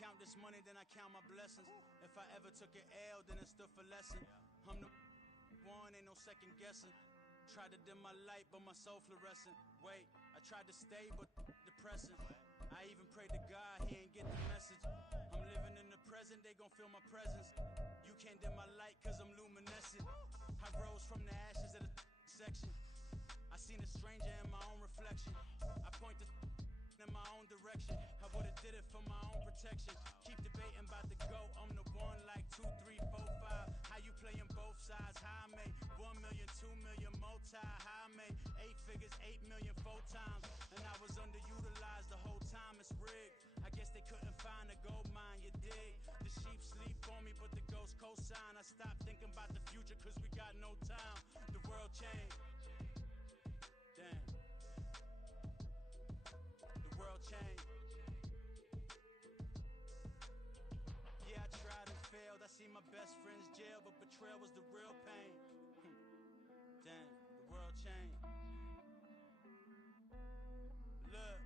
count this money, then I count my blessings. If I ever took an L, then it stood for lesson. I'm the one, ain't no second guessing. Tried to dim my light, but my soul fluorescent. Wait, I tried to stay, but depressing. I even prayed to God, he ain't get the message. I'm living in the present, they gon' feel my presence. You can't dim my light, cause I'm luminescent. I rose from the ashes of the section. I seen a stranger in my own reflection. I point the in my own direction. I would've did it for my own protection. Keep debating about the GOAT. I'm the one like 2, 3, 4, 5. How you playing both sides? How I made 1 million, 2 million, multi. How I made 8 figures, 8 million 4 times. And I was underutilized the whole time. It's rigged. I guess they couldn't find a gold mine, you dig? The sheep sleep on me, but the ghost cosign. I stopped thinking about the future, cause we got no time. The world changed. Damn. The world changed. Yeah, I tried and failed. I seen my best friends jail, but betrayal was the real pain. Damn, the world changed. Look,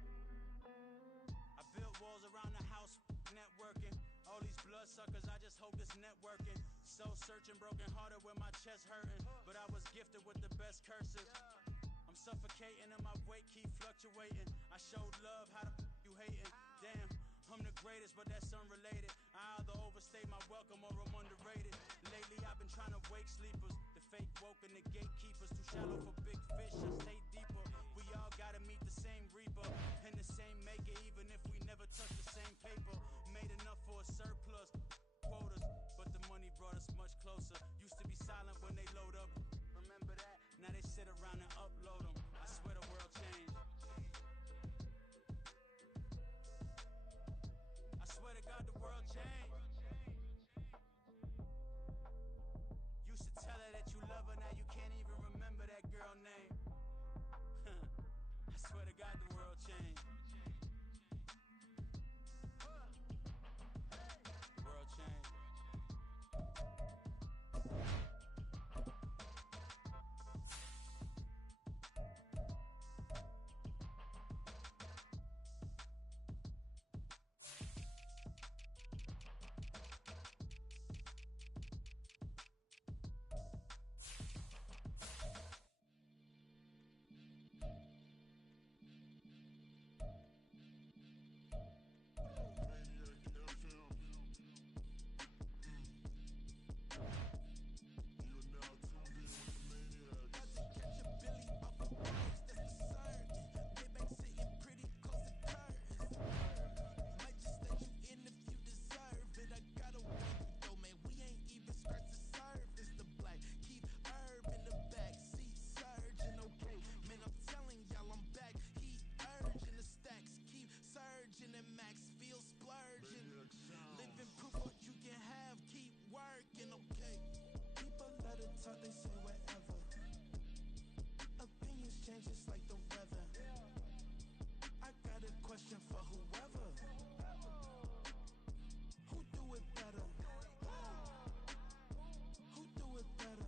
I built walls around the house, networking. All these bloodsuckers, I just hope this networking. Soul searching, broken hearted with my chest hurting. But I was gifted with the best cursive. I'm suffocating and my weight keep fluctuating. I showed love, how the you hating? Damn, I'm the greatest, but that's unrelated. I either overstay my welcome or I'm underrated. Lately I've been trying to wake sleepers. The fake woke and the gatekeepers. Too shallow for big fish, I stay deeper. We all gotta meet the same reaper and the same maker, even if we never touch the same paper. Made enough for a surplus quotas, but the money brought us much closer. Used to be silent when they load up. Remember that? Now they sit around and upload them. I swear the world changed. I swear to God the world changed. Used to tell her that you love her, now you can't even remember that girl name. I swear to God the world changed. The world changed. And max feel splurging. Living proof what you can have, keep working, okay? People let it talk, they say whatever. Opinions change just like the weather. I got a question for whoever. Who do it better? Who do it better?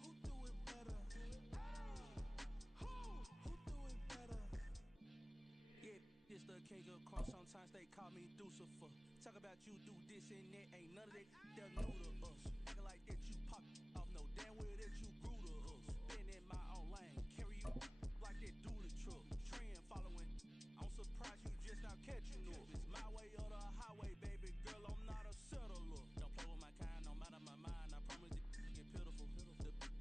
Who do it better? Who do it better? This the king of cross, sometimes they call me Lucifer. Talk about you do this and that, ain't none of that they're new to us. Acting like that you pop off, no damn well that you grew to us. Been in my own lane, carry you like that do the truck. Trend following, I'm surprised you just not catching up. It's my way or the highway, baby girl, I'm not a settler. Don't play with my kind, no matter my mind, I promise it get pitiful.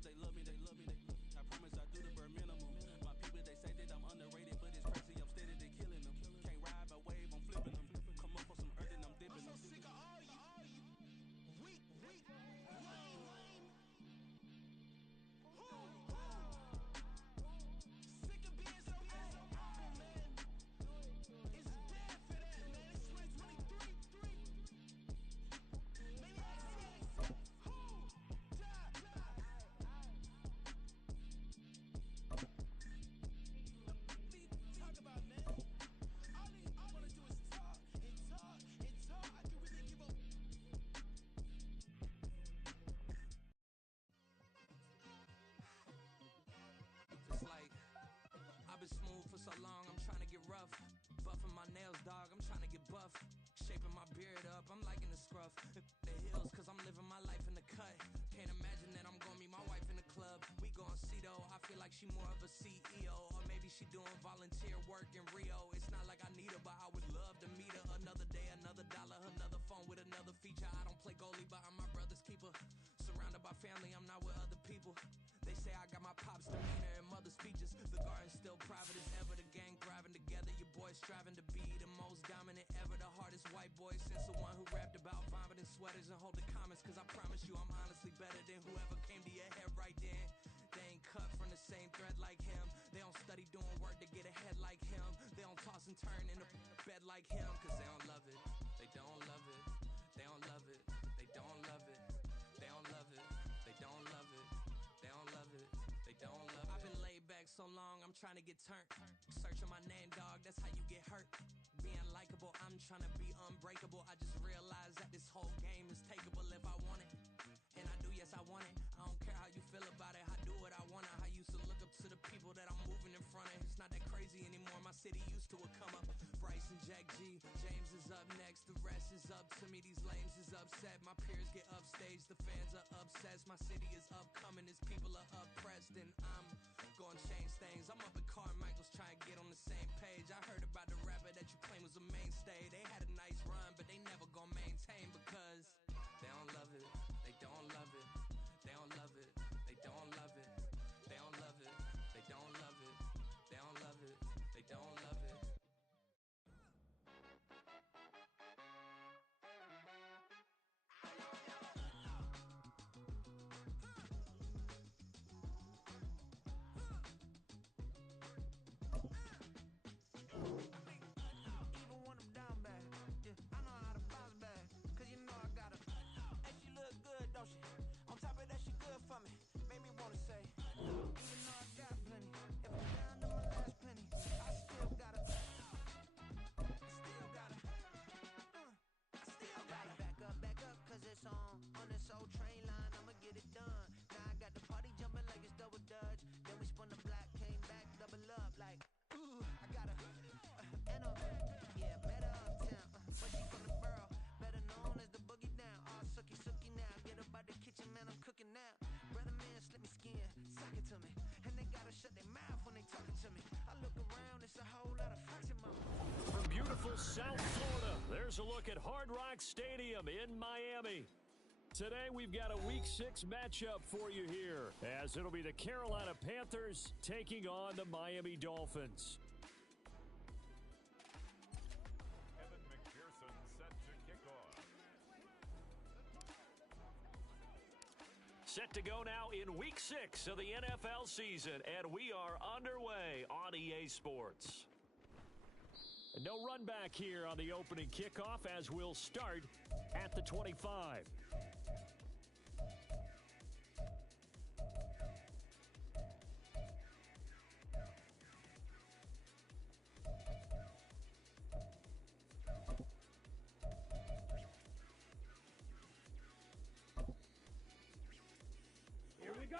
They love me, they love me, I promise I do the bare minimum. My people, they say that I'm underrated, but it's crazy, I'm steady, they killing them. Can't ride my wave, I'm flipping them. Come up for some earth and I'm dipping them. I'm so sick of all you weak, lame. beard up, I'm liking the scruff. The heels, cause I'm living my life in the cut. Can't imagine that I'm gonna meet my wife in the club. We gon' see though, I feel like she more of a CEO. Or maybe she doing volunteer work in Rio. It's not like I need her, but I would love to meet her. Another day, another dollar, another phone with another feature. I don't play goalie, but I'm my brother's keeper. Surrounded by family, I'm not with other people. They say I got my pop's demeanor and mother's features. The garden's still private as ever. The gang thriving together. Your boys striving to be the most dominant ever. The hardest white boy since the one who rapped about vomiting sweaters and hold the comments. Cause I promise you I'm honestly better than whoever came to your head right then. They ain't cut from the same thread like him. They don't study doing work to get ahead like him. They don't toss and turn in the bed like him. Cause they don't love it. They don't love it. They don't love it. They don't love it. They don't love it. They don't love it. They don't love it. They don't love it. I've been laid back so long, I'm trying to get turned. Searching my name, dog, that's how you get hurt. Being likable, I'm trying to be unbreakable. I just realized that this whole game is takeable if I want it. And I do, yes, I want it. I don't care how you feel about it. I do what I want. I used to look up to the people that I'm moving in front of. It's not that crazy anymore. My city used to a come up. Bryce and Jack G. James is up next. The rest is up to me. These lames is upset. My peers get upstage. The fans are obsessed. My city is upcoming. His people are oppressed. And I'm gonna change things. I'm up at Carmichael's trying to get on the same page. I heard about the rapper that you claim was a mainstay. They had a nice run, but they never gonna maintain because they don't love it. They don't love it. They don't love it. They don't love it. They don't love it. They don't love it. They don't love it. They don't love it. Even when I'm down bad, yeah, I know how to bounce back. Cause you know I got her. And she look good, don't she? On top of that, she good for me. Made me wanna say, even though I got plenty, if I'm down to my last penny, I still gotta. Still gotta. I still gotta back up, cause it's on this old train line, I'ma get it done. Now I got the party jumping like it's double dutch. Then we spun the block, came back, double up, like, ooh, I got a, and yeah, met her uptown, but she from the borough, better known as the boogie down. All sucky now, get up out the kitchen, man, I'm cooking now. Brother man, slip me skin, suck it to me, and they gotta shut their mouth when they talking to me. I look around, it's a whole lot of facts in my mouth. From beautiful South Florida, there's a look at Hard Rock Stadium in Miami. Today, we've got a Week 6 matchup for you here, as it'll be the Carolina Panthers taking on the Miami Dolphins. Evan McPherson set to kick off. Set to go now in Week 6 of the NFL season, and we are underway on EA Sports. And no run back here on the opening kickoff, as we'll start at the 25. Here we go.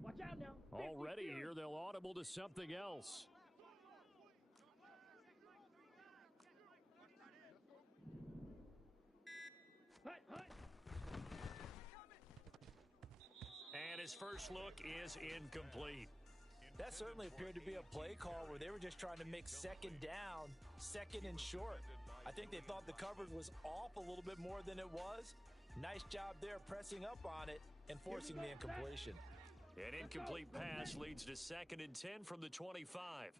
Watch out now. Already here, they'll audible to something else. And his first look is incomplete. That certainly appeared to be a play call where they were just trying to make second down, second and short. I think they thought the coverage was off a little bit more than it was. Nice job there pressing up on it and forcing the incompletion. An incomplete pass leads to 2nd and 10 from the 25.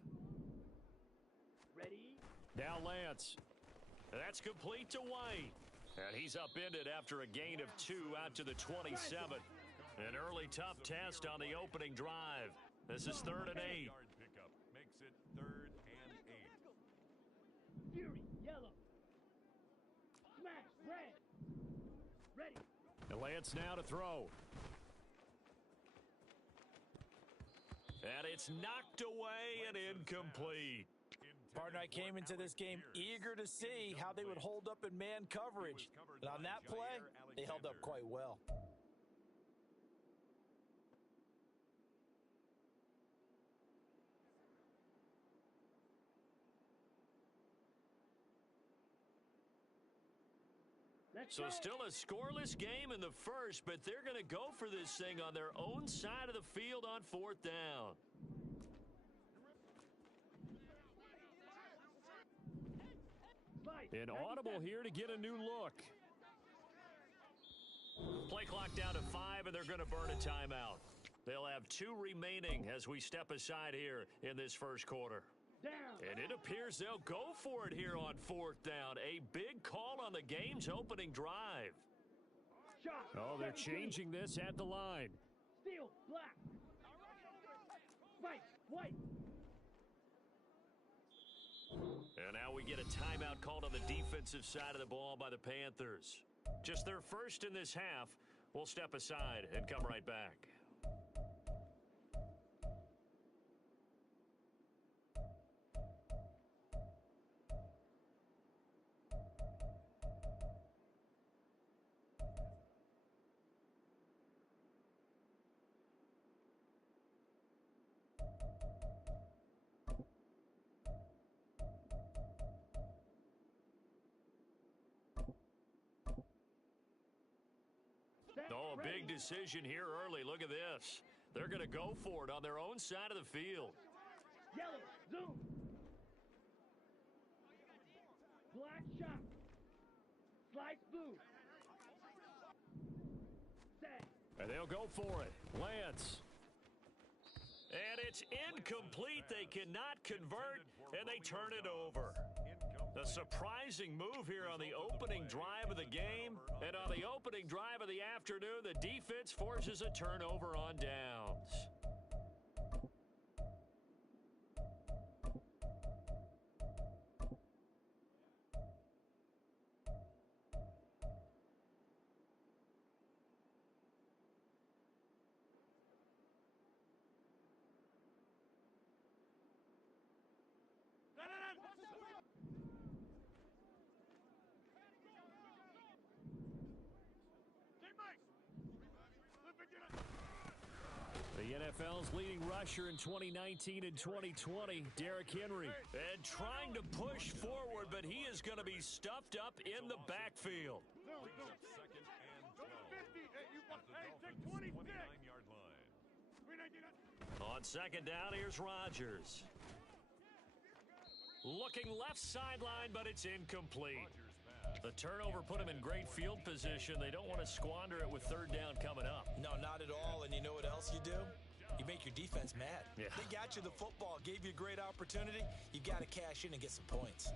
Ready? Now Lance. That's complete to White. And he's upended after a gain of 2 out to the 27. An early tough test on the opening drive. This is 3rd and 8. Yard pickup makes it 3rd and 8. Fury, yellow. Smash, red. Ready. And Lance now to throw. And it's knocked away and incomplete. Partner, I came into this game eager to see how they would hold up in man coverage. And on that play, they held up quite well. So still a scoreless game in the first, but they're going to go for this thing on their own side of the field on 4th down. An audible here to get a new look. Play clock down to 5, and they're going to burn a timeout. They'll have 2 remaining as we step aside here in this first quarter. And it appears they'll go for it here on 4th down. A big call on the game's opening drive. Oh, they're changing this at the line. Steel, black. White. And now we get a timeout called on the defensive side of the ball by the Panthers. Just their first in this half. We'll step aside and come right back. Oh, a big decision here early. Look at this. They're going to go for it on their own side of the field. Yellow, zoom. Black shot. Slice blue. Set. And they'll go for it. Lance. And it's incomplete. They cannot convert, and they turn it over. A surprising move here on the opening drive of the game. And on the opening drive of the afternoon, the defense forces a turnover on downs. The NFL's leading rusher in 2019 and 2020, Derrick Henry. And trying to push forward, but he is going to be stuffed up in the backfield. Second and 12 at the Dolphins' 29-yard line. On second down, here's Rodgers. Looking left sideline, but it's incomplete. The turnover put him in great field position. They don't want to squander it with 3rd down coming up. No, not at all. And you know what else you do? You make your defense mad. Yeah. They got you the football, gave you a great opportunity. You got to cash in and get some points.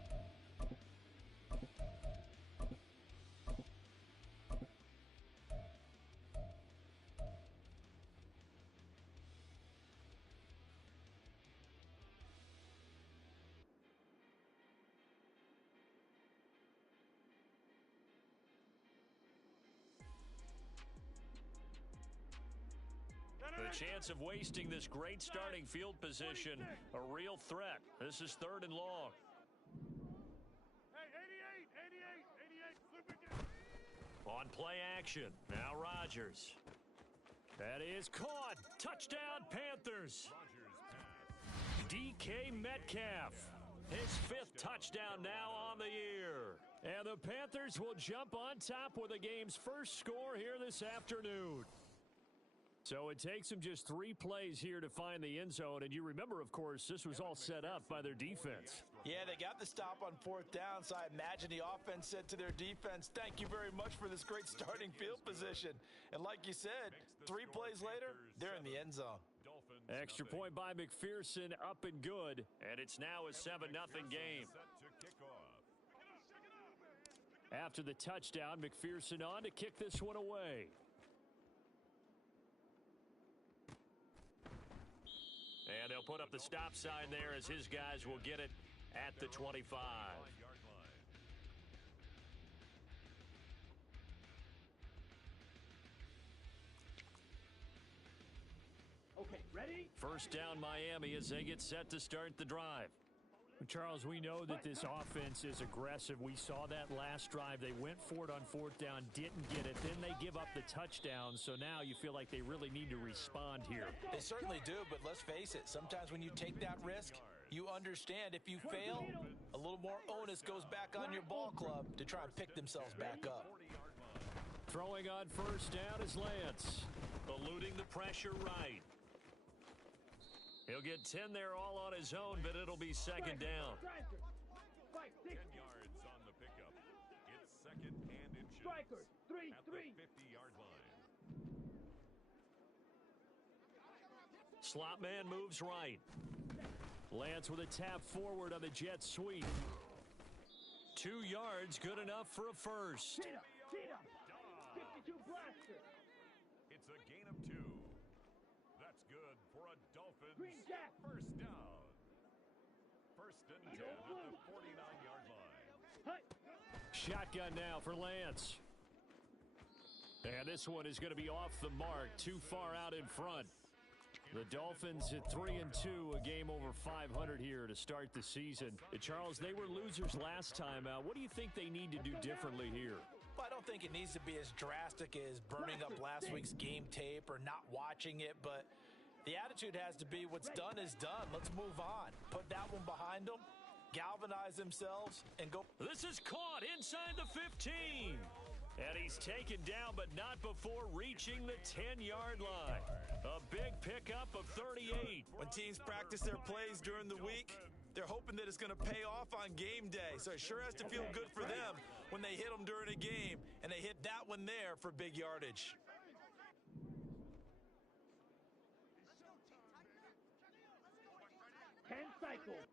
The chance of wasting this great starting field position, a real threat. This is 3rd and long. Hey, 88. On play action, now Rodgers. That is caught. Touchdown, Panthers. DK Metcalf. His 5th touchdown now on the year. And the Panthers will jump on top with the game's first score here this afternoon. So it takes them just 3 plays here to find the end zone. And you remember, of course, this was all set up by their defense. Yeah, they got the stop on 4th down, so I imagine the offense said to their defense, thank you very much for this great starting field position. And like you said, 3 plays later, they're in the end zone. Extra point by McPherson, up and good. And it's now a 7-0 game. After the touchdown, McPherson on to kick this one away. And they'll put up the stop sign there as his guys will get it at the 25. Okay, ready? First down Miami as they get set to start the drive. Charles, we know that this offense is aggressive. We saw that last drive. They went for it on fourth down, didn't get it. Then they give up the touchdown. So now you feel like they really need to respond here. They certainly do, but let's face it. Sometimes when you take that risk, you understand if you fail, a little more onus goes back on your ball club to try and pick themselves back up. Throwing on first down is Lance. Eluding the pressure right. He'll get 10 there all on his own, but it'll be second down. 10 yards on the pickup. It's second and inches. Strikers, 3-3. At the 50-yard line. Slot man moves right. Lance with a tap forward on the jet sweep. 2 yards, good enough for a first. Hit him, hit him. 52 blaster. It's a gain of 2. That's good for a Dolphins Green Jack. first down. First and 10 at the 49-yard line. Hut. Shotgun now for Lance. And this one is going to be off the mark, too far out in front. The Dolphins at 3-2, a game over 500 here to start the season. Charles, they were losers last time out. What do you think they need to do differently here? Well, I don't think it needs to be as drastic as burning up last week's game tape or not watching it, but the attitude has to be what's done is done. Let's move on. Put that one behind them, galvanize themselves, and go. This is caught inside the 15. And he's taken down, but not before reaching the 10-yard line. A big pickup of 38. When teams practice their plays during the week, they're hoping that it's going to pay off on game day. So it sure has to feel good for them when they hit them during a game, and they hit that one there for big yardage. Ten cycles.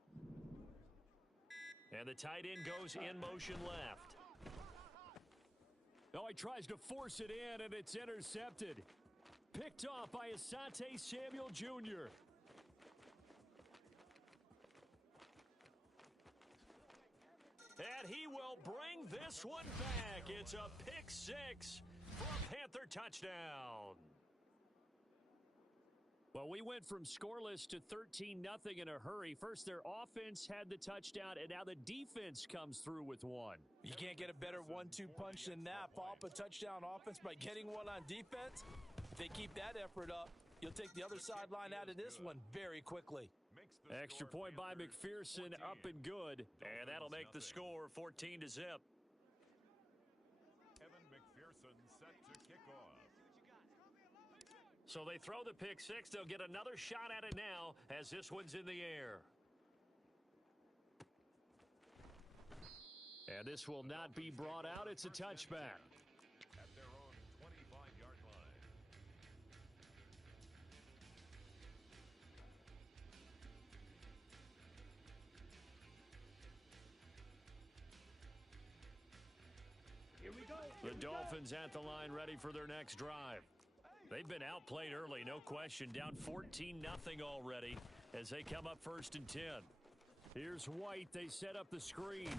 And the tight end goes in motion left. Oh, he tries to force it in, and it's intercepted. Picked off by Asante Samuel Jr. And he will bring this one back. It's a pick six for a Panther touchdown. Well, we went from scoreless to 13-0 in a hurry. First, their offense had the touchdown, and now the defense comes through with one. You can't get a better 1-2 punch than that. Follow up a touchdown offense by getting one on defense. If they keep that effort up, you'll take the other sideline out of this one very quickly. Extra point by McPherson, up and good. And that'll make the score 14-0. Evan McPherson set to kick off. So they throw the pick six. They'll get another shot at it now as this one's in the air. And this will not be brought out. It's a touchback. At their own 25-yard line. Here we go. The Dolphins at the line ready for their next drive. They've been outplayed early, no question. Down 14-0 already as they come up first and 10. Here's White. They set up the screen.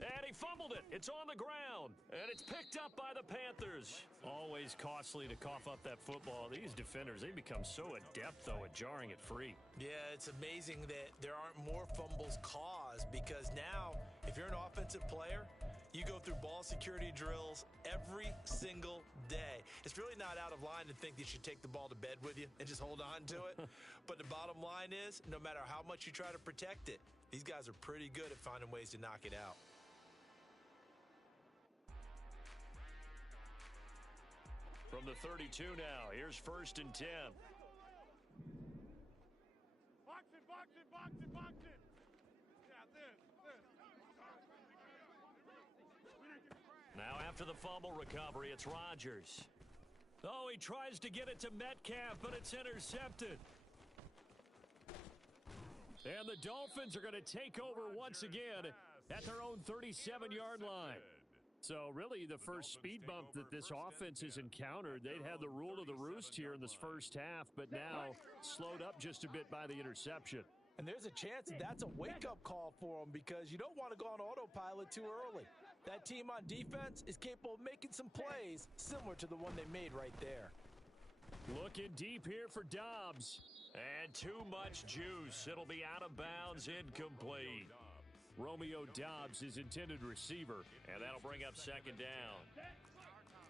And he fumbled it. It's on the ground. And it's picked up by the Panthers. Always costly to cough up that football. These defenders, they become so adept, though, at jarring it free. Yeah, it's amazing that there aren't more fumbles caused because now, if you're an offensive player, you go through ball security drills every single day. It's really not out of line to think that you should take the ball to bed with you and just hold on to it. But the bottom line is, no matter how much you try to protect it, these guys are pretty good at finding ways to knock it out. From the 32 now, here's first and 10. Box it, box it, box it, box it. Yeah, this. Now after the fumble recovery, it's Rodgers. Oh, he tries to get it to Metcalf, but it's intercepted. And the Dolphins are going to take over once again at their own 37-yard line. So really the first speed bump that this offense has encountered. They'd had the rule of the roost here in this first half, but now slowed up just a bit by the interception. And there's a chance that that's a wake-up call for them because you don't want to go on autopilot too early. That team on defense is capable of making some plays similar to the one they made right there. Looking deep here for Dobbs. And too much juice. It'll be out of bounds, incomplete. Romeo Doubs, his intended receiver. And that'll bring up second down.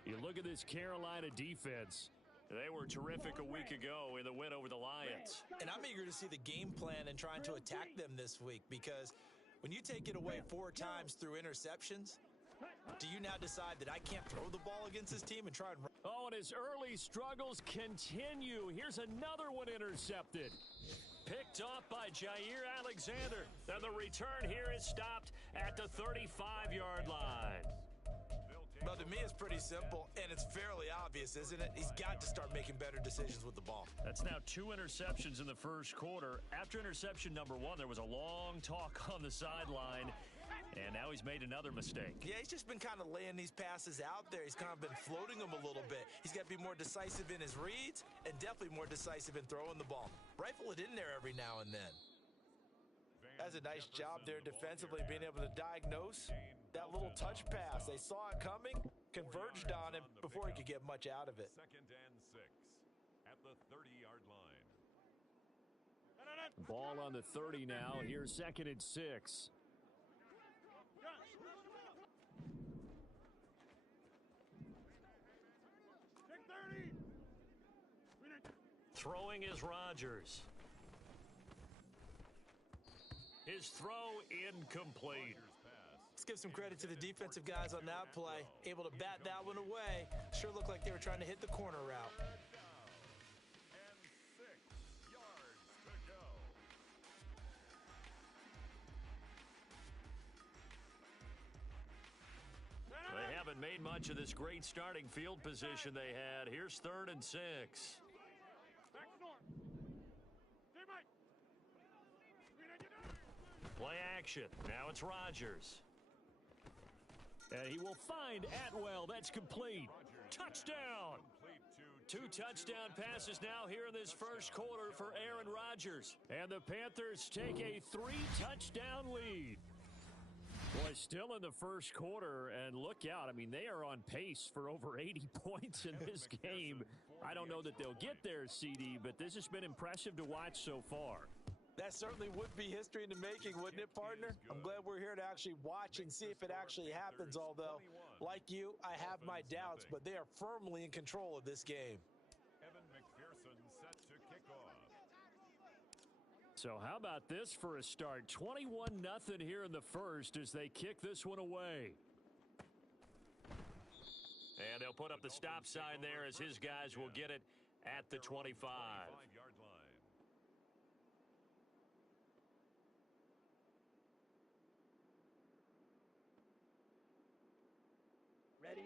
You look at this Carolina defense. They were terrific a week ago in the win over the Lions. And I'm eager to see the game plan and trying to attack them this week, because when you take it away 4 times through interceptions, do you now decide that I can't throw the ball against this team and try and run? Oh, and his early struggles continue. Here's another one intercepted. Picked off by Jair Alexander. And the return here is stopped at the 35-yard line. Well, to me, it's pretty simple, and it's fairly obvious, isn't it? He's got to start making better decisions with the ball. That's now 2 interceptions in the first quarter. After interception number 1, there was a long talk on the sideline, and now he's made another mistake. Yeah, he's just been kind of laying these passes out there. He's kind of been floating them a little bit. He's got to be more decisive in his reads and definitely more decisive in throwing the ball. Rifle it in there every now and then. That's a nice job there defensively, being able to diagnose that little touch pass. They saw it coming, converged on him before he could get much out of it. 2nd and 6 at the 30-yard line. Ball on the 30 now. Here's 2nd and 6. Throwing is Rodgers. His throw incomplete. Let's give some credit to the defensive guys on that play. Able to bat that one away. Sure looked like they were trying to hit the corner route. And 6 yards to go. They haven't made much of this great starting field position they had. Here's 3rd and 6. Play action. Now it's Rodgers. And he will find Atwell. That's complete. Touchdown. 2 touchdown passes now here in this first quarter for Aaron Rodgers. And the Panthers take a 3-touchdown lead. Boy, still in the first quarter, and look out. I mean, they are on pace for over 80 points in this game. I don't know that they'll get there, CD, but this has been impressive to watch so far. That certainly would be history in the making, wouldn't it, partner? I'm glad we're here to actually watch and see if it actually happens, although, like you, I have my doubts, but they are firmly in control of this game. Evan McPherson set to kick off. So how about this for a start? 21-0 here in the first as they kick this one away. And they'll put up the stop sign there as his guys will get it at the 25. 25-yard line.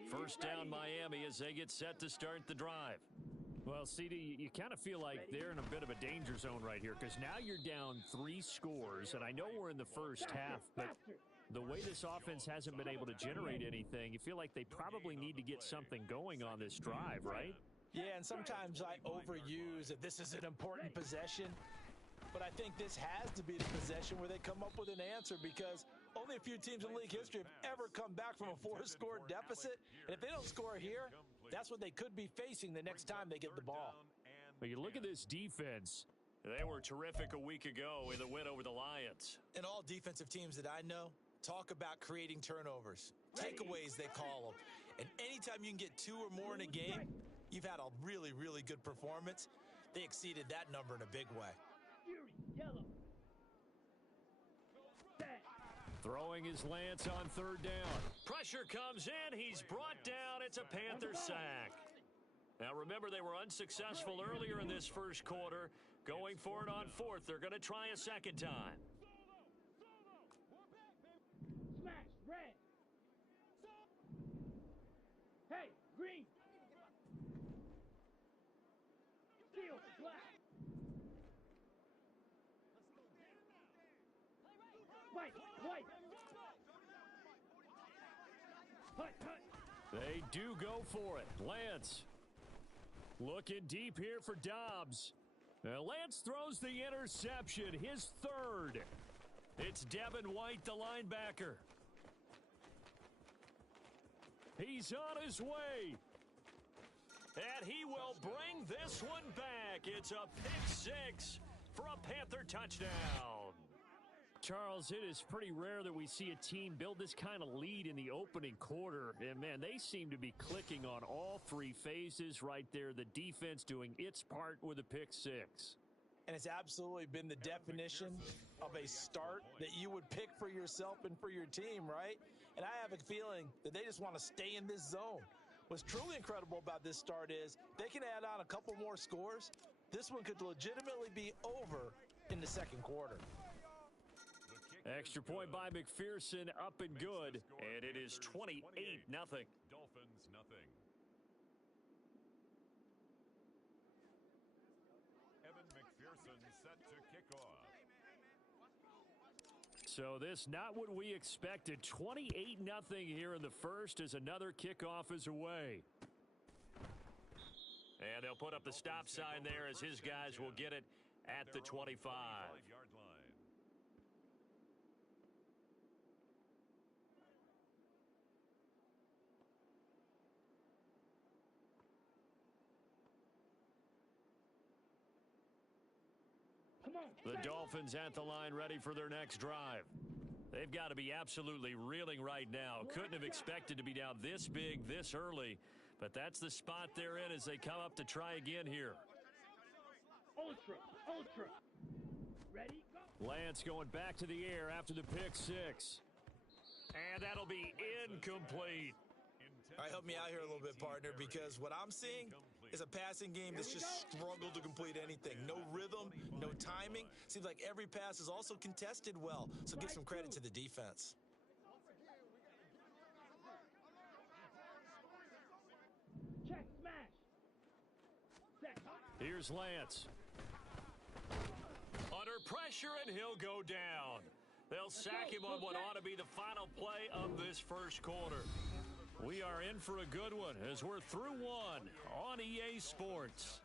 First down Miami as they get set to start the drive. Well, CD, you kind of feel like they're in a bit of a danger zone right here because now you're down 3 scores, and I know we're in the first half, but the way this offense hasn't been able to generate anything, you feel like they probably need to get something going on this drive, right? Yeah, and sometimes I overuse that this is an important possession, but I think this has to be the possession where they come up with an answer because only a few teams in league history have ever come back from a 4-score deficit, and if they don't score here, that's what they could be facing the next time they get the ball. But you look at this defense. They were terrific a week ago in the win over the Lions. And all defensive teams that I know talk about creating turnovers, takeaways they call them. And anytime you can get 2 or more in a game, you've had a really, really good performance. They exceeded that number in a big way. Yellow. Throwing his Lance on 3rd down. Pressure comes in. He's brought down. It's a Panther sack. Now, remember, they were unsuccessful earlier in this first quarter. Going for it on 4th. They're going to try a second time. Smash. Red. Hey, green. Steel. Black. White. White. Hut. Hut. They do go for it. Lance looking deep here for Doubs. Lance throws the interception, his 3rd. It's Devin White, the linebacker. He's on his way. And he will bring this one back. It's a pick 6 for a Panther touchdown. Charles, it is pretty rare that we see a team build this kind of lead in the opening quarter. And, man, they seem to be clicking on all three phases right there. The defense doing its part with a pick six. And it's absolutely been the definition of a start that you would pick for yourself and for your team, right? And I have a feeling that they just want to stay in this zone. What's truly incredible about this start is they can add on a couple more scores. This one could legitimately be over in the second quarter. Extra point by McPherson, up and good, and it is 28-0. Dolphins nothing. Evan McPherson set to kick off. So this not what we expected. 28-0 here in the first as another kickoff is away. And they'll put up the stop sign there as his guys will get it at the 25. The Dolphins at the line ready for their next drive. They've got to be absolutely reeling right now. Couldn't have expected to be down this big this early, but that's the spot they're in as they come up to try again here. Ultra. Ready, go. Lance going back to the air after the pick six. And that'll be incomplete. All right, help me out here a little bit, partner, because what I'm seeing is a passing game that's just struggled to complete anything. No rhythm, no timing. Seems like every pass is also contested well, so give some credit to the defense. Check, smash. Set. Here's Lance. Under pressure, and he'll go down. They'll sack him on what ought to be the final play of this first quarter. We are in for a good one as we're through one on EA Sports.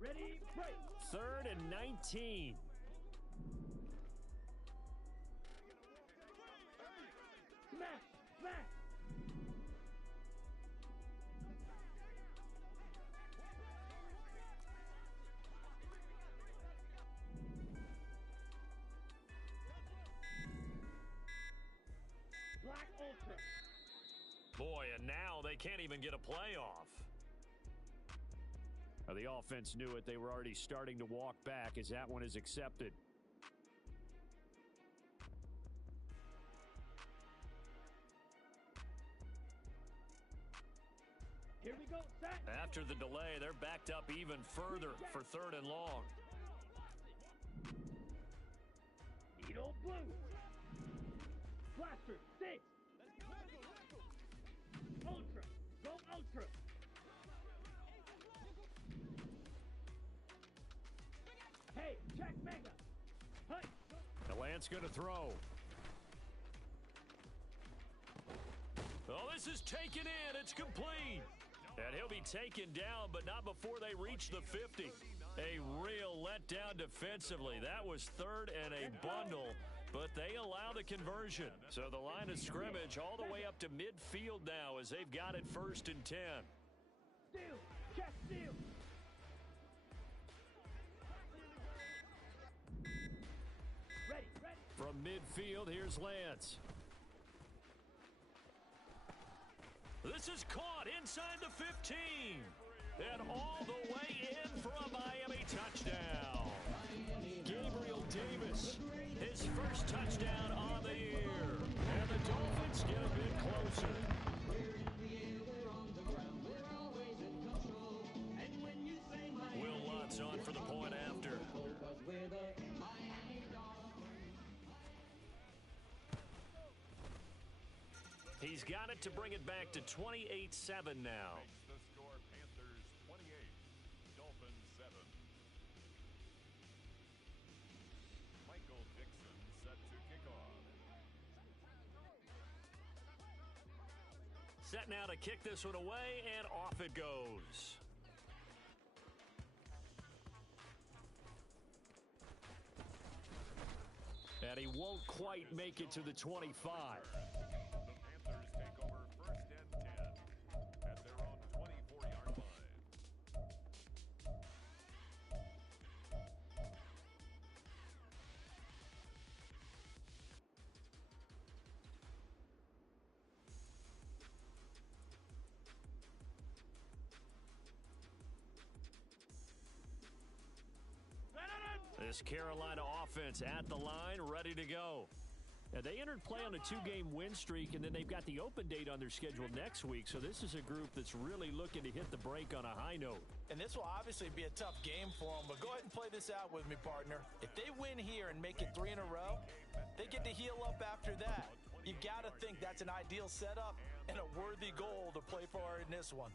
Ready, break. 3rd and 19. Smash. Black Ultra. Boy, and now they can't even get a playoff. The offense knew it. They were already starting to walk back as that one is accepted. Here we go, set. After the delay, they're backed up even further for 3rd and long. Needle blue. Blaster, 6. Ultra. Go ultra. Hey, check mega. Hey. The Lance going to throw. Oh, this is taken in. It's complete. And he'll be taken down, but not before they reach the 50. A real letdown defensively. That was 3rd and a bundle, but they allow the conversion. So the line of scrimmage all the way up to midfield now as they've got it 1st and 10. Steal. Check steal. Ready. From midfield, here's Lance. This is caught inside the 15. And all the way in for a Miami touchdown. Gabriel Davis, his first touchdown on the year. And the Dolphins get a bit closer. Will Lutz on for the point after. He's got it to bring it back to 28-7 now. The score, Panthers 28, Dolphins 7. Michael Dixon set to kick off. Set now to kick this one away, and off it goes. And he won't quite make it to the 25. The Panthers take over 1st and 10 at their own 24-yard line. This Carolina offense at the line, ready to go. And they entered play on a 2-game win streak, and then they've got the open date on their schedule next week. So this is a group that's really looking to hit the break on a high note. And this will obviously be a tough game for them, but go ahead and play this out with me, partner. If they win here and make it 3 in a row, they get to heal up after that. You've got to think that's an ideal setup and a worthy goal to play for in this one.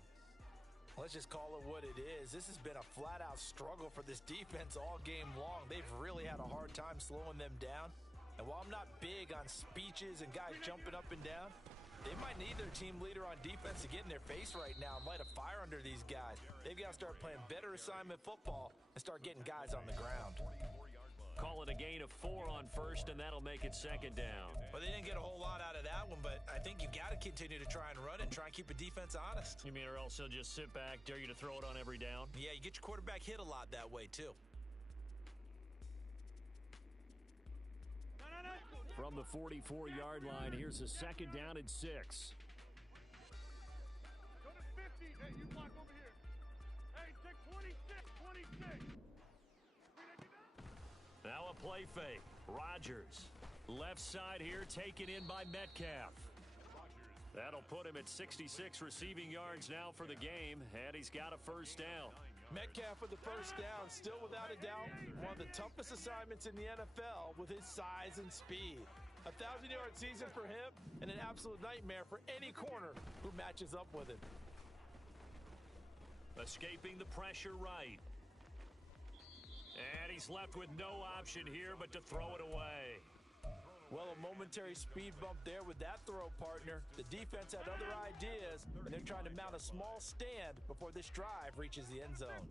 Let's just call it what it is. This has been a flat-out struggle for this defense all game long. They've really had a hard time slowing them down. And while I'm not big on speeches and guys jumping up and down, they might need their team leader on defense to get in their face right now and light a fire under these guys. They've got to start playing better assignment football and start getting guys on the ground. Call it a gain of 4 on first, and that'll make it 2nd down. Well, they didn't get a whole lot out of that one, but I think you got to continue to try and run and try and keep the defense honest. You mean or else he'll just sit back, dare you to throw it on every down? Yeah, you get your quarterback hit a lot that way, too. From the 44-yard line, here's a 2nd down and 6. Go to 50. Hey, you block over here. Hey, take 26. Now a play fake. Rodgers. Left side here, taken in by Metcalf. That'll put him at 66 receiving yards now for the game, and he's got a 1st down. Metcalf with the 1st down, still without a doubt, one of the toughest assignments in the NFL with his size and speed. 1,000-yard season for him, and an absolute nightmare for any corner who matches up with him. Escaping the pressure right. And he's left with no option here but to throw it away. Well, a momentary speed bump there with that throw, partner. The defense had other ideas, and they're trying to mount a small stand before this drive reaches the end zone.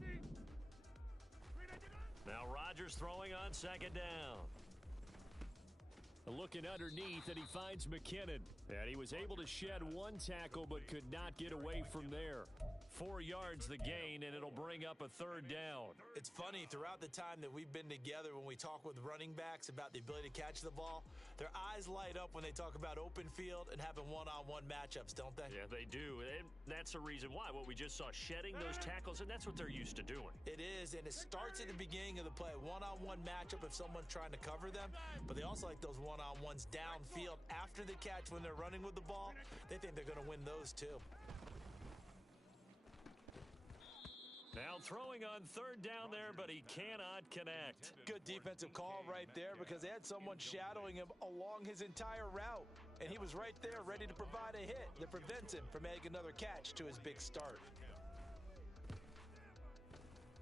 Now Rodgers throwing on 2nd down. Looking underneath, and he finds McKinnon. And he was able to shed 1 tackle but could not get away from there. 4 yards the gain, and it'll bring up a 3rd down. It's funny, throughout the time that we've been together, when we talk with running backs about the ability to catch the ball, their eyes light up when they talk about open field and having one-on-one matchups, don't they? Yeah, they do. And that's the reason why. What we just saw, shedding those tackles, and that's what they're used to doing. It is, and it starts at the beginning of the play. One-on-one matchup if someone's trying to cover them, but they also like those one-on-ones downfield after the catch when they're running with the ball. They think they're going to win those too. Now throwing on 3rd down there, but he cannot connect. Good defensive call right there because they had someone shadowing him along his entire route. And he was right there ready to provide a hit that prevents him from making another catch to his big start.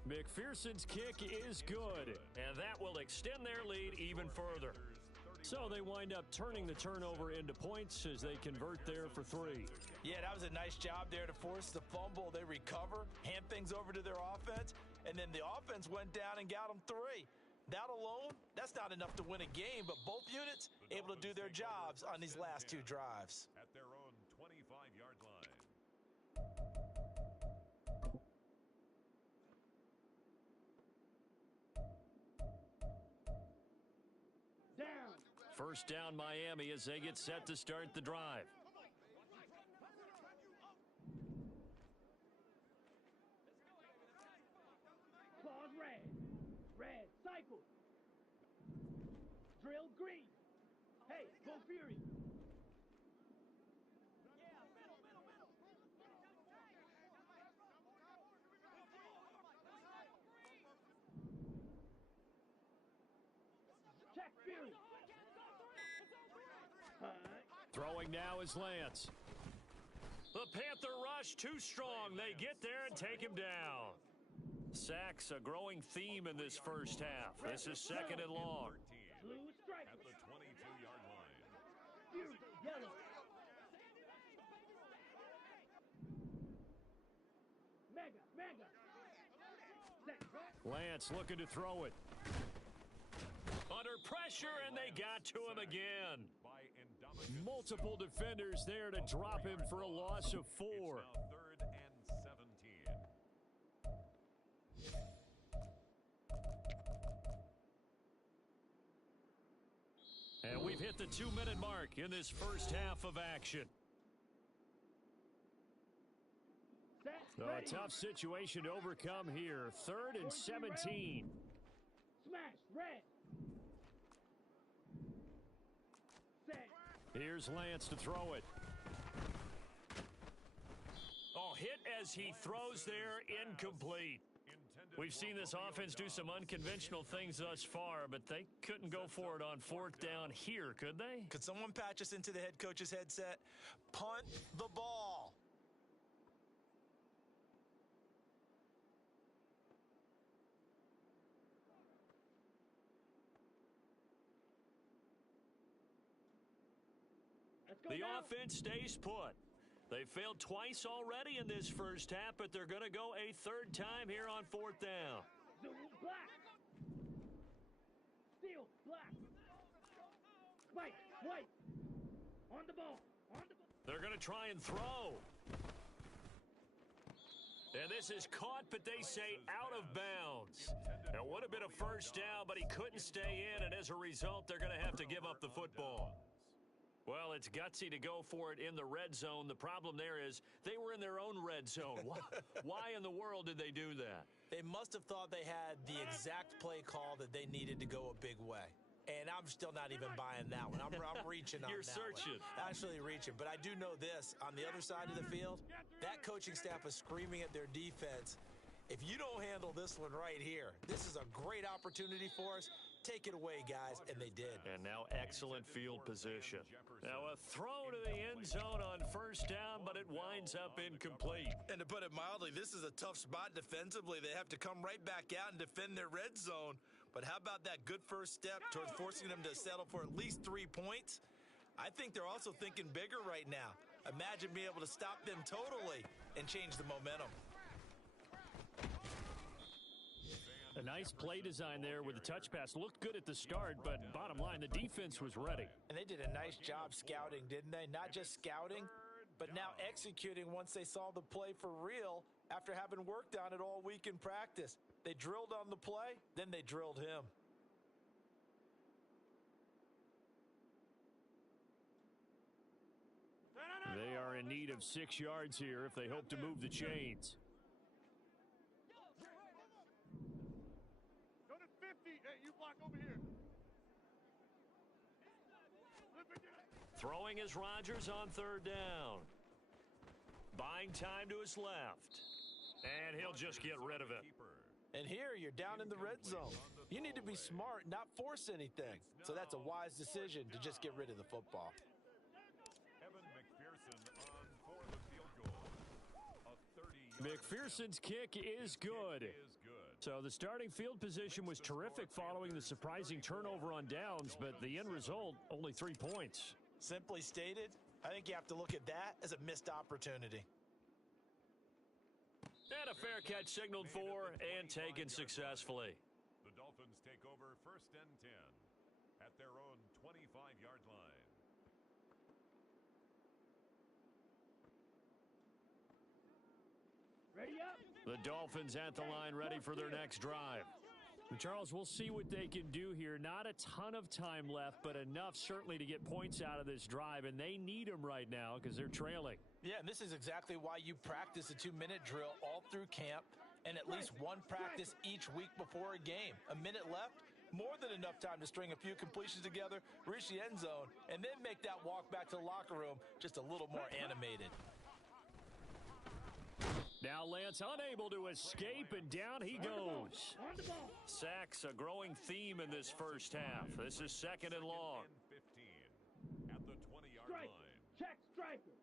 McPherson's kick is good, and that will extend their lead even further. So they wind up turning the turnover into points as they convert there for 3. Yeah, that was a nice job there to force the fumble. They recover, hand things over to their offense, and then the offense went down and got them 3. That alone, that's not enough to win a game, but both units able to do their jobs on these last 2 drives. At their own 25-yard line. Down. 1st down Miami as they get set to start the drive. Claws red. Red. Cycle. Drill green. Hey, go Fury. Check Fury. Throwing now is Lance. The Panther rush too strong. They get there and take him down. Sacks a growing theme in this 1st half. This is 2nd and long. Blue strike. At the 22-yard line. Fury. Yellow. Lance looking to throw it. Under pressure, and they got to him again. Multiple defenders there to drop him for a loss of 4. It's now 3rd and 17. And we've hit the 2-minute mark in this first half of action. A tough situation to overcome here. 3rd and 17. Smash, red. Set. Here's Lance to throw it. Oh, hit as he throws there, incomplete. We've seen this offense do some unconventional things thus far, but they couldn't go for it on 4th down here, could they? Could someone patch us into the head coach's headset? Punt the ball. The offense stays put. They failed twice already in this first half, but they're going to go a 3rd time here on 4th down. Black. Steel, black. Spike, white. On the ball. They're going to try and throw. And this is caught, but they say out of bounds. It would have been a 1st down, but he couldn't stay in, and as a result, they're going to have to give up the football. Well, it's gutsy to go for it in the red zone. The problem there is they were in their own red zone. Why in the world did they do that? They must have thought they had the exact play call that they needed to go a big way. And I'm still not even buying that one. I'm reaching on You're that searching. one. Actually reaching. But I do know this. On the other side of the field, that coaching staff is screaming at their defense, if you don't handle this one right here, this is a great opportunity for us. Take it away, guys. And they did. And now excellent field position. Now a throw to the end zone on 1st down, but it winds up incomplete. And to put it mildly, this is a tough spot defensively. They have to come right back out and defend their red zone. But how about that good first step towards forcing them to settle for at least 3 points? I think they're also thinking bigger right now. Imagine being able to stop them totally and change the momentum. A nice play design there with the touch pass. Looked good at the start, but bottom line, the defense was ready. And they did a nice job scouting, didn't they? Not just scouting, but now executing once they saw the play for real after having worked on it all week in practice. They drilled on the play, then they drilled him. They are in need of 6 yards here if they hope to move the chains. Go to 50. Hey, you block over here. Throwing is Rodgers on 3rd down. Buying time to his left. And he'll just get rid of it. And here you're down in the red zone. You need to be smart, not force anything. So that's a wise decision to just get rid of the football. McPherson's kick is good. So the starting field position was terrific following the surprising turnover on downs, but the end result, only 3 points. Simply stated, I think you have to look at that as a missed opportunity. And a fair catch signaled for and taken successfully. The Dolphins take over 1st and 10 at their own 25-yard line. Ready up. The Dolphins at the line ready for their next drive. And Charles, we'll see what they can do here. Not a ton of time left, but enough certainly to get points out of this drive, and they need them right now because they're trailing. Yeah, and this is exactly why you practice a 2-minute drill all through camp and at least one practice each week before a game. A minute left, more than enough time to string a few completions together, reach the end zone, and then make that walk back to the locker room just a little more animated. Now Lance unable to escape, and down he goes. Sacks a growing theme in this first half. This is 2nd and long. 15 at the 20-yard line. Check striker.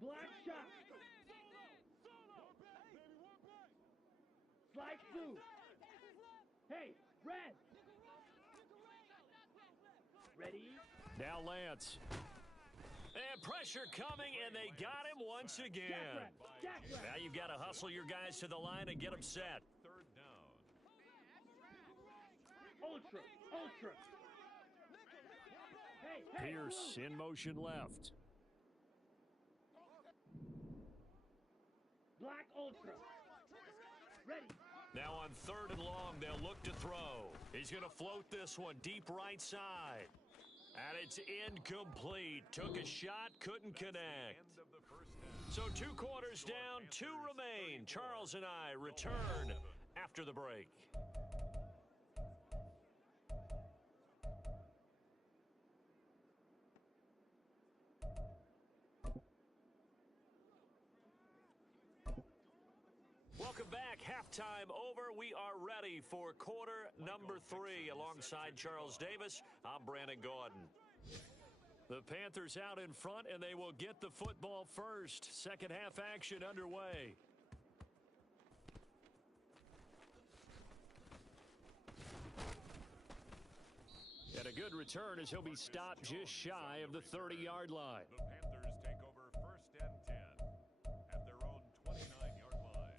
Black shot. Slide through. Hey, red. Ready? Now Lance. And pressure coming, and they got him once again. Now you've got to hustle your guys to the line and get them set. 3rd down. ultra, ultra. Hey, hey, Pierce blue. in motion left. Black ultra. Ready. Now on 3rd and long, they'll look to throw. He's going to float this one deep right side. And it's incomplete. Took a shot, couldn't connect. So 2 quarters down, 2 remain. Charles and I return after the break. Welcome back. Halftime over. We are ready for quarter number 3. Alongside Charles Davis, I'm Brandon Gaudin. The Panthers out in front, and they will get the football first. Second half action underway. And a good return as he'll be stopped just shy of the 30-yard line. The Panthers take over 1st and 10 at their own 29-yard line.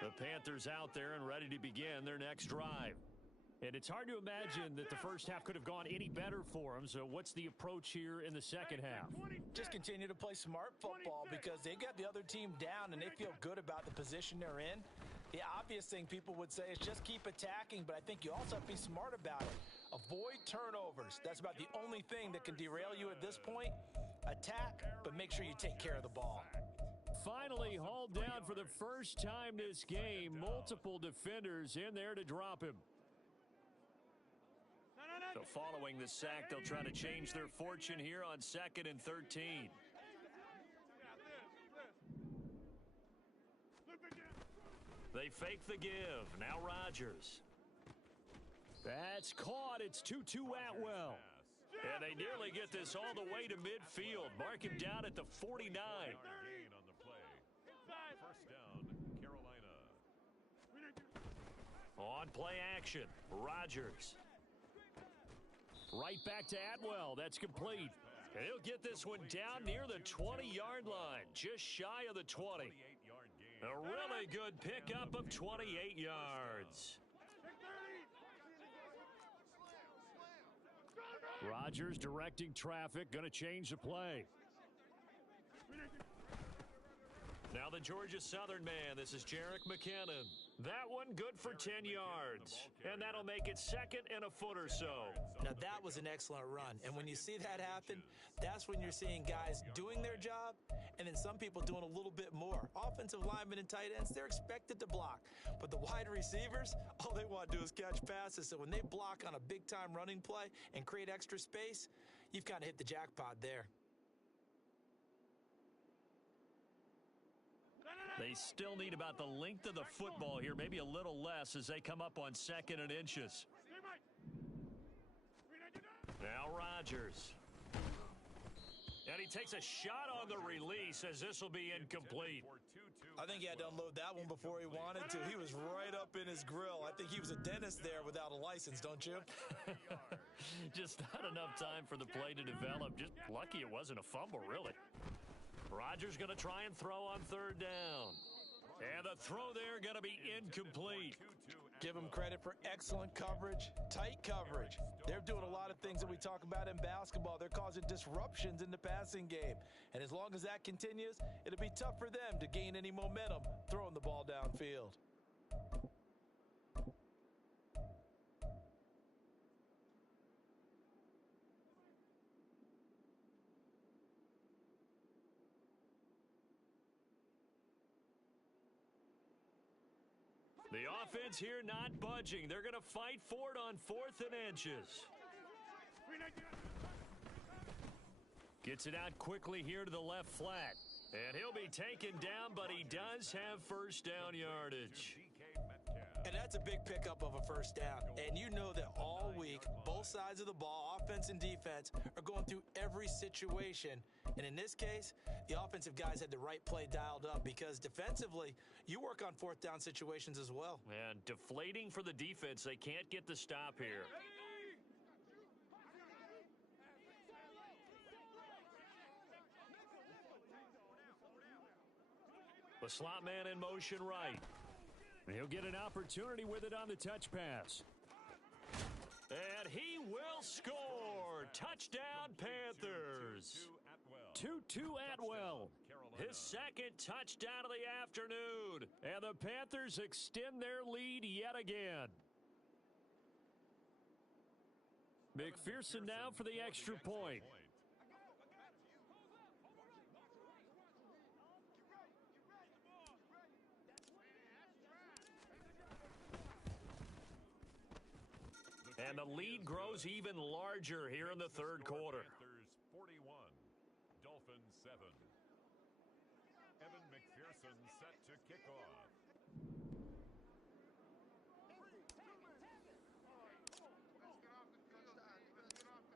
The Panthers out there and ready to begin their next drive. And it's hard to imagine that the first half could have gone any better for them. So what's the approach here in the second half? Just continue to play smart football because they got the other team down and they feel good about the position they're in. The obvious thing people would say is just keep attacking, but I think you also have to be smart about it. Avoid turnovers. That's about the only thing that can derail you at this point. Attack, but make sure you take care of the ball. Finally hauled down for the first time this game. Multiple defenders in there to drop him. So following the sack, they'll try to change their fortune here on 2nd and 13. They fake the give. Now Rodgers. That's caught. It's 2-2 Atwell. And they nearly get this all the way to midfield. Mark him down at the 49. Gain on the play. 1st down, Carolina. On play action, Rodgers. Right back to Atwell. That's complete. And he'll get this one down near the 20-yard line, just shy of the 20. A really good pickup of 28 yards. Rodgers directing traffic, going to change the play. Now the Georgia Southern man. This is Jerick McKinnon. That one good for 10 yards. And that'll make it 2nd and a foot or so. Now that was an excellent run. And when you see that happen, that's when you're seeing guys doing their job and then some people doing a little bit more. Offensive linemen and tight ends, they're expected to block. But the wide receivers, all they want to do is catch passes. So when they block on a big-time running play and create extra space, you've kind of hit the jackpot there. They still need about the length of the football here, maybe a little less as they come up on 2nd and inches. Now Rodgers. And he takes a shot on the release as this will be incomplete. I think he had to unload that one before he wanted to. He was right up in his grill. I think he was a dentist there without a license, don't you? Just not enough time for the play to develop. Just lucky it wasn't a fumble, really. Rodgers going to try and throw on 3rd down. And the throw there going to be incomplete. Give them credit for excellent coverage, tight coverage. They're doing a lot of things that we talk about in basketball. They're causing disruptions in the passing game. And as long as that continues, it'll be tough for them to gain any momentum throwing the ball downfield. The offense here not budging. They're going to fight for it on 4th and inches. Gets it out quickly here to the left flat. And he'll be taken down, but he does have 1st down yardage. And that's a big pickup of a 1st down. And you know that all week, both sides of the ball, offense and defense, are going through every situation. And in this case, the offensive guys had the right play dialed up because defensively, you work on 4th down situations as well. And deflating for the defense. They can't get the stop here. The slot man in motion right. He'll get an opportunity with it on the touch pass. And he will score. Touchdown, Panthers. Tutu Atwell. His second touchdown of the afternoon. And the Panthers extend their lead yet again. McPherson now for the extra point. And the lead grows even larger here in the third quarter. Panthers 41, Dolphins 7. Evan McPherson set to kick off.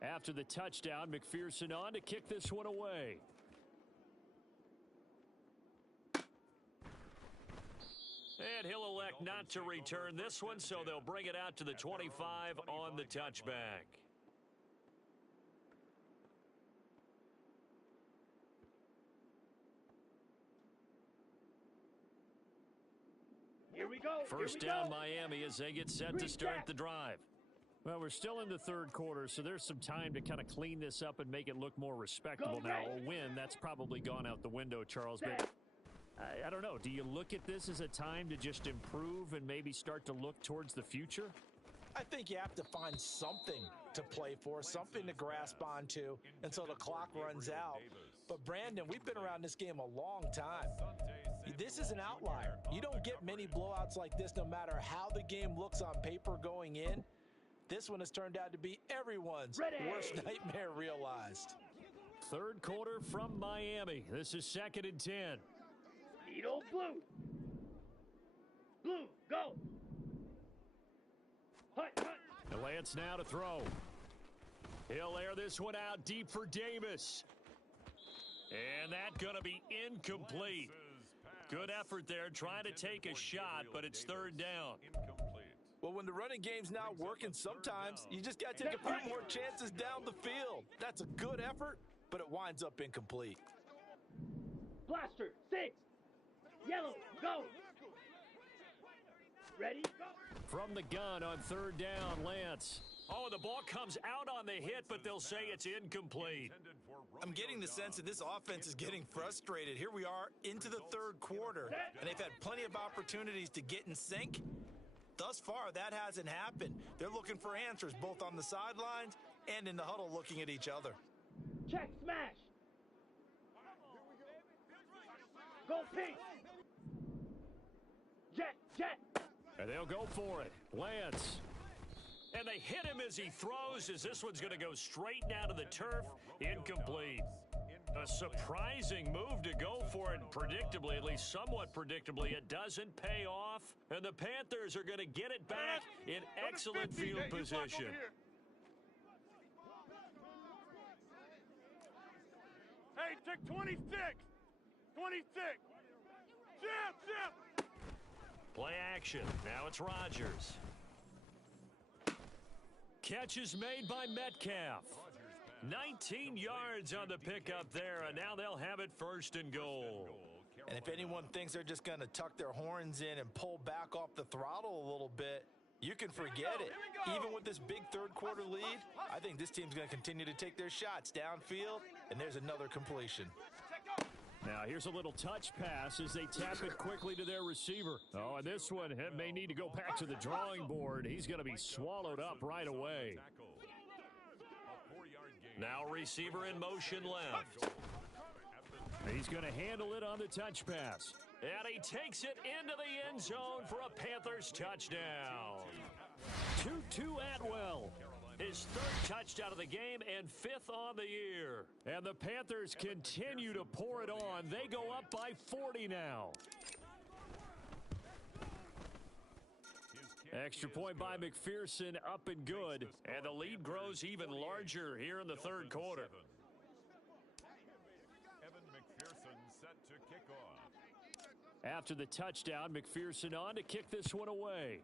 After the touchdown, McPherson on to kick this one away. And he'll elect not to return this one, so they'll bring it out to the 25 on the touchback. Here we go. First down, Miami, as they get set to start the drive. Well, we're still in the third quarter, so there's some time to kind of clean this up and make it look more respectable. Now, a win, that's probably gone out the window, Charles. But I don't know. Do you look at this as a time to just improve and maybe start to look towards the future? I think you have to find something to play for, something to grasp onto until the clock runs out. But, Brandon, we've been around this game a long time. This is an outlier. You don't get many blowouts like this no matter how the game looks on paper going in. This one has turned out to be everyone's worst nightmare realized. Third quarter from Miami. This is 2nd and 10. Need old Blue. Blue, go. Hut, hut. And Lance now to throw. He'll air this one out deep for Davis. And that's going to be incomplete. Good effort there trying to take a shot, but it's third down. Well, when the running game's not working, sometimes you just got to take a few more chances down the field. That's a good effort, but it winds up incomplete. Blaster, 6. Yellow, go. Ready, go. From the gun on third down, Lance. Oh, the ball comes out on the hit, but they'll say it's incomplete. I'm getting the sense that this offense is getting frustrated. Here we are into the third quarter, and they've had plenty of opportunities to get in sync. Thus far, that hasn't happened. They're looking for answers both on the sidelines and in the huddle looking at each other. Check, smash. Go pink. Jet, jet. And they'll go for it. Lance. And they hit him as he throws, as this one's going to go straight down to the turf. Incomplete. A surprising move to go for it, predictably, at least somewhat predictably. It doesn't pay off, and the Panthers are going to get it back in excellent field position. Hey, check 26! 26! Jam! Play action. Now it's Rodgers. Catch is made by Metcalf. 19 yards on the pickup there, and now they'll have it 1st and goal. And if anyone thinks they're just going to tuck their horns in and pull back off the throttle a little bit, you can forget it. Even with this big third quarter lead, I think this team's going to continue to take their shots downfield, and there's another completion. Now here's a little touch pass as they tap it quickly to their receiver. Oh, and this one may need to go back to the drawing board. He's going to be swallowed up right away. Now receiver in motion left. He's going to handle it on the touch pass. And he takes it into the end zone for a Panthers touchdown. Tutu Atwell. His 3rd touchdown of the game and 5th on the year. And the Panthers continue to pour it on. They go up by 40 now. Extra point by McPherson, up and good. And the lead grows even larger here in the third quarter. Evan McPherson set to kick off. After the touchdown, McPherson on to kick this one away.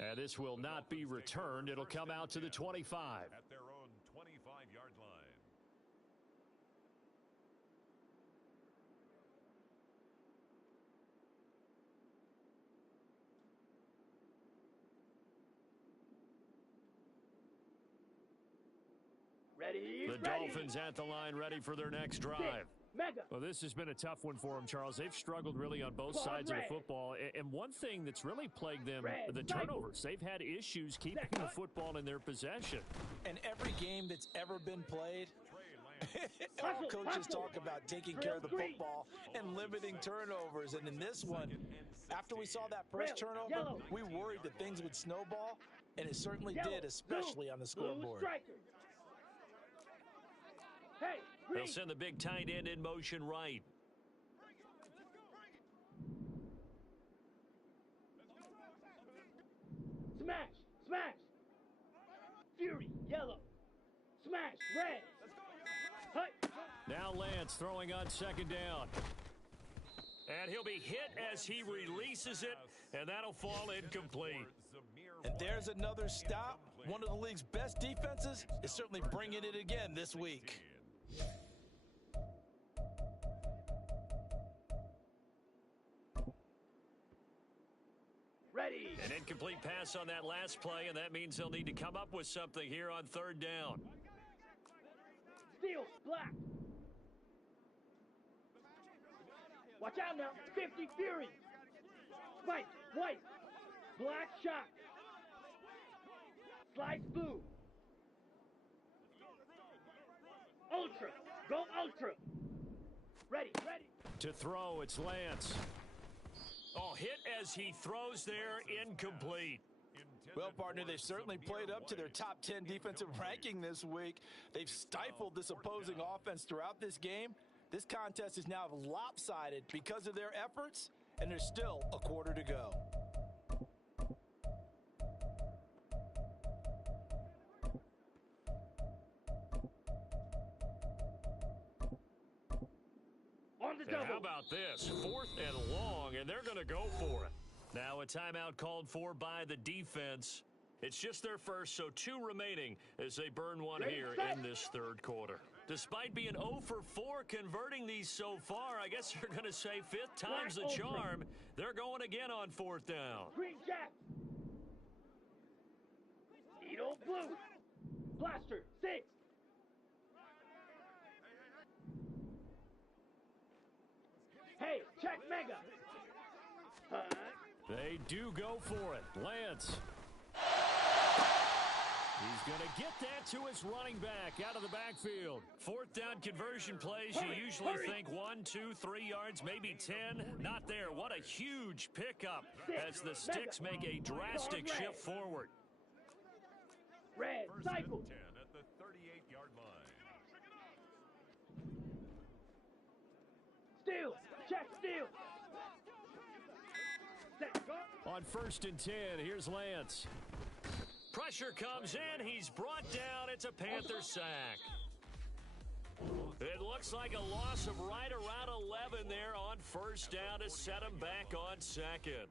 And this will not be returned. It'll come out to the 25. At their own 25-yard line. Ready, The ready. Dolphins at the line, ready for their next drive. Six. Mega. Well, this has been a tough one for them, Charles. They've struggled really on both sides of the football. And one thing that's really plagued them, the turnovers. They've had issues keeping the football in their possession. And every game that's ever been played, all coaches talk about taking care of the football and limiting turnovers. And in this one, after we saw that first turnover, we worried that things would snowball, and it certainly did, especially on the scoreboard. Hey, They'll send the big tight end in motion right. smash, smash. Fury, yellow. Smash, red. Hut. Now Lance throwing on second down. And he'll be hit as he releases it, and that'll fall incomplete. And there's another stop. One of the league's best defenses is certainly bringing it again this week. Ready. An incomplete pass on that last play, and that means they'll need to come up with something here on third down. Steel, black. Watch out now. 50 Fury. Spike, white. Black shot. Slice blue. Ultra. Go ultra. Ready, ready. To throw, it's Lance. Oh, hit as he throws there, incomplete. Well, partner, they've certainly played up to their top 10 defensive ranking this week. They've stifled this opposing offense throughout this game. This contest is now lopsided because of their efforts, and there's still a quarter to go. And how about this? 4th and long, and they're going to go for it. Now a timeout called for by the defense. It's just their first, so 2 remaining as they burn one here in this third quarter. Despite being 0 for 4 converting these so far, I guess you're going to say 5th time's the charm. They're going again on 4th down. Green Jack. Needle blue. Blaster, 6. Hey, check mega. They do go for it. Lance. He's going to get that to his running back out of the backfield. 4th down conversion plays, you usually think 1, 2, 3 yards, maybe 10. Not there. What a huge pickup as the Sticks make a drastic shift forward. Red, cycle. 10 at the 38-yard line. Steal, check, steal. Set, go. On 1st and 10, here's Lance. Pressure comes in. He's brought down. It's a Panther sack. It looks like a loss of right around 11 there on 1st down to set him back on 2nd.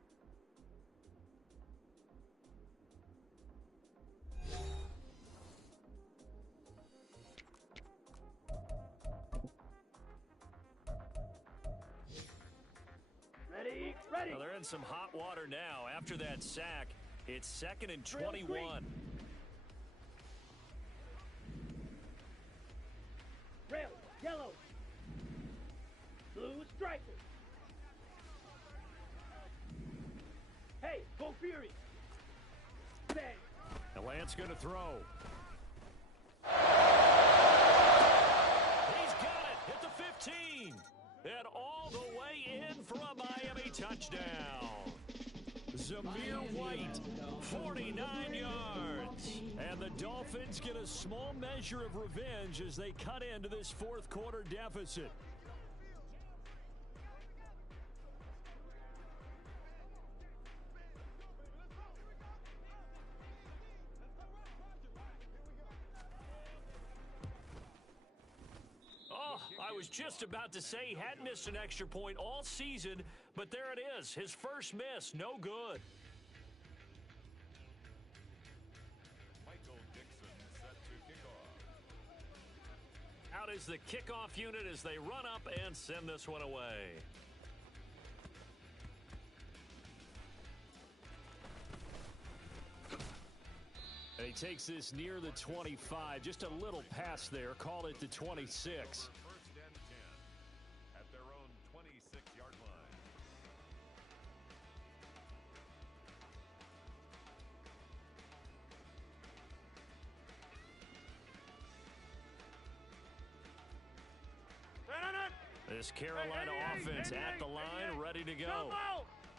Ready, ready. Well, they're in some hot water now. After that sack, it's 2nd and 21. Rail, yellow. Blue striker. Hey, go Fury. Bang. And Lance going to throw. He's got it at the 15. And all the way in for a Miami touchdown. Zamir White, 49 yards. And the Dolphins get a small measure of revenge as they cut into this 4th quarter deficit. Oh, I was just about to say he hadn't missed an extra point all season, but there it is. His first miss, no good. Michael Dixon set to kick off. Out is the kickoff unit as they run up and send this one away. And he he takes this near the 25. Just a little pass there. Call it the 26. First and 10 at their own 26-yard line. This Carolina offense at the line, ready to go.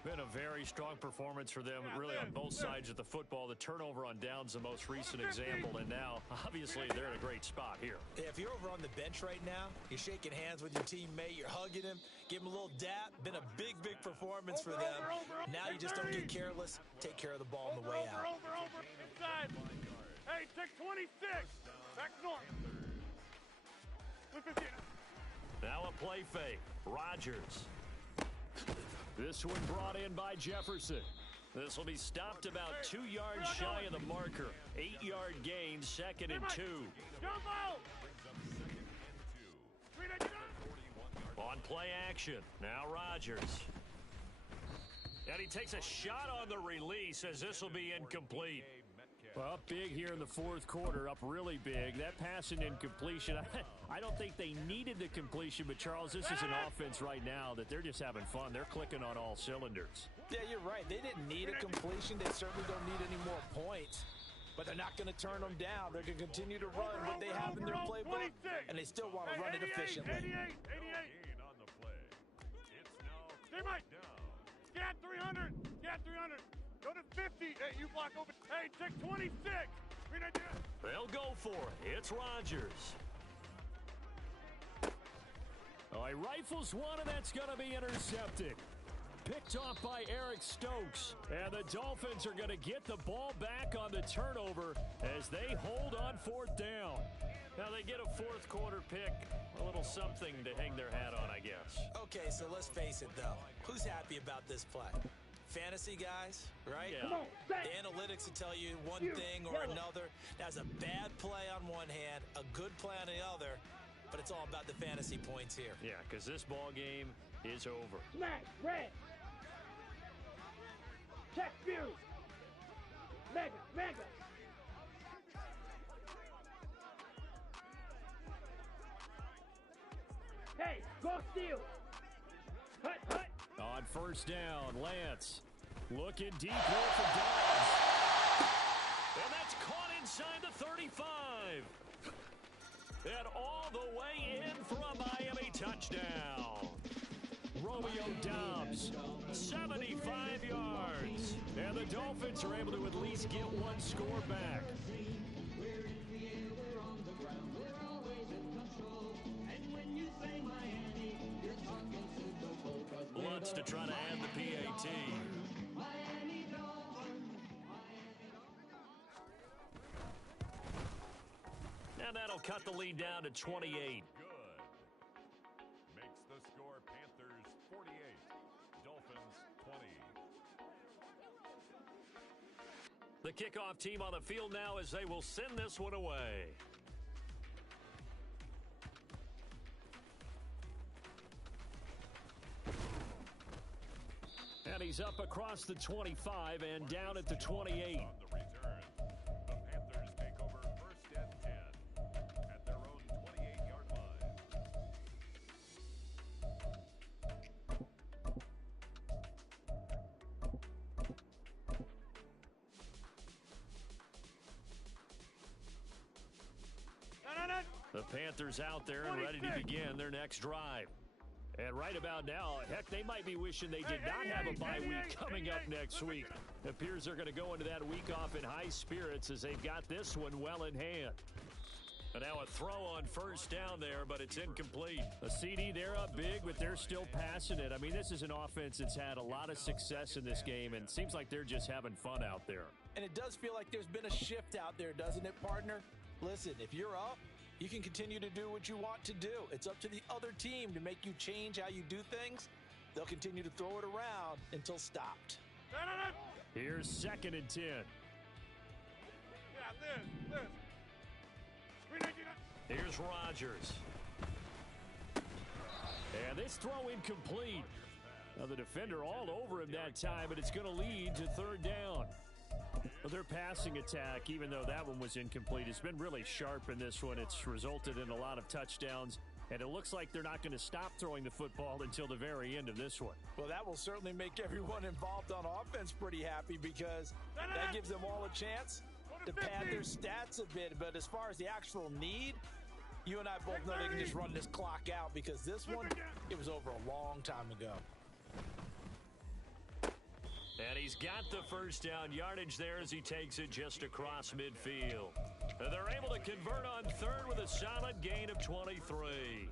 Been a very strong performance for them, really on both sides of the football. The turnover on downs, the most recent example, and now, obviously, they're in a great spot here. Yeah, if you're over on the bench right now, you're shaking hands with your teammate, you're hugging him, give him a little dap. Been a big, big performance for them. Now you just don't get careless. Take care of the ball on the way out. Inside. Hey, take 26. Back north. Now a play fake. Rodgers. This one brought in by Jefferson. This will be stopped about 2 yards shy of the marker. 8-yard gain, 2nd and 2. On play action. Now Rodgers. And he takes a shot on the release as this will be incomplete. Well, up big here in the fourth quarter, up really big. That pass and incompletion, I don't think they needed the completion, but Charles, this is an offense right now that they're just having fun. They're clicking on all cylinders. Yeah, you're right. They didn't need a completion. They certainly don't need any more points. But they're not going to turn them down. They're going to continue to run what they have in their playbook, and they still want to run it efficiently. 88 on the play. It's now stay right down. Scat 300. Scat 300. Go to 50. Hey, you block over. Hey, take 26. They'll go for it. It's Rodgers. Oh, he rifles one, and that's going to be intercepted. Picked off by Eric Stokes. And the Dolphins are going to get the ball back on the turnover as they hold on 4th down. Now they get a fourth quarter pick. A little something to hang their hat on, I guess. Okay, so let's face it, though. Who's happy about this play? Fantasy guys, right? Yeah. The analytics will tell you one thing or another. That's a bad play on one hand, a good play on the other, but it's all about the fantasy points here. Yeah, because this ball game is over. Smash, red. Check Fury. Mega. Hey, go steal. Hut. On 1st down, Lance looking deep here for Dobbs. And that's caught inside the 35. And all the way in for a Miami touchdown. Romeo Dobbs, 75 yards. And the Dolphins are able to at least get one score back. Lutz to try to add the PAT. And that'll cut the lead down to 28. Good. Makes the score Panthers 48, Dolphins 20. The kickoff team on the field now as they will send this one away. And he's up across the 25 and down at the 28. On the return, the Panthers take over 1st and 10 at their own 28-yard line. The Panthers out there and ready to begin their next drive. And right about now, heck, they might be wishing they did not have a bye week coming up next week. It appears they're going to go into that week off in high spirits as they've got this one well in hand. And now a throw on 1st down there, but it's incomplete. A CD, they're up big, but they're still passing it. I mean, this is an offense that's had a lot of success in this game, and it seems like they're just having fun out there. And it does feel like there's been a shift out there, doesn't it, partner? Listen, if you're up, you can continue to do what you want to do. It's up to the other team to make you change how you do things. They'll continue to throw it around until stopped. Here's 2nd and 10. Yeah, this. Here's Rodgers. And this throw incomplete. Now the defender all over him that time, but it's going to lead to 3rd down. Well, their passing attack, even though that one was incomplete, has been really sharp in this one. It's resulted in a lot of touchdowns, and it looks like they're not going to stop throwing the football until the very end of this one. Well, that will certainly make everyone involved on offense pretty happy because that gives them all a chance to pad their stats a bit. But as far as the actual need, you and I both know they can just run this clock out because this one, it was over a long time ago. And he's got the first down yardage there as he takes it just across midfield. And they're able to convert on third with a solid gain of 23.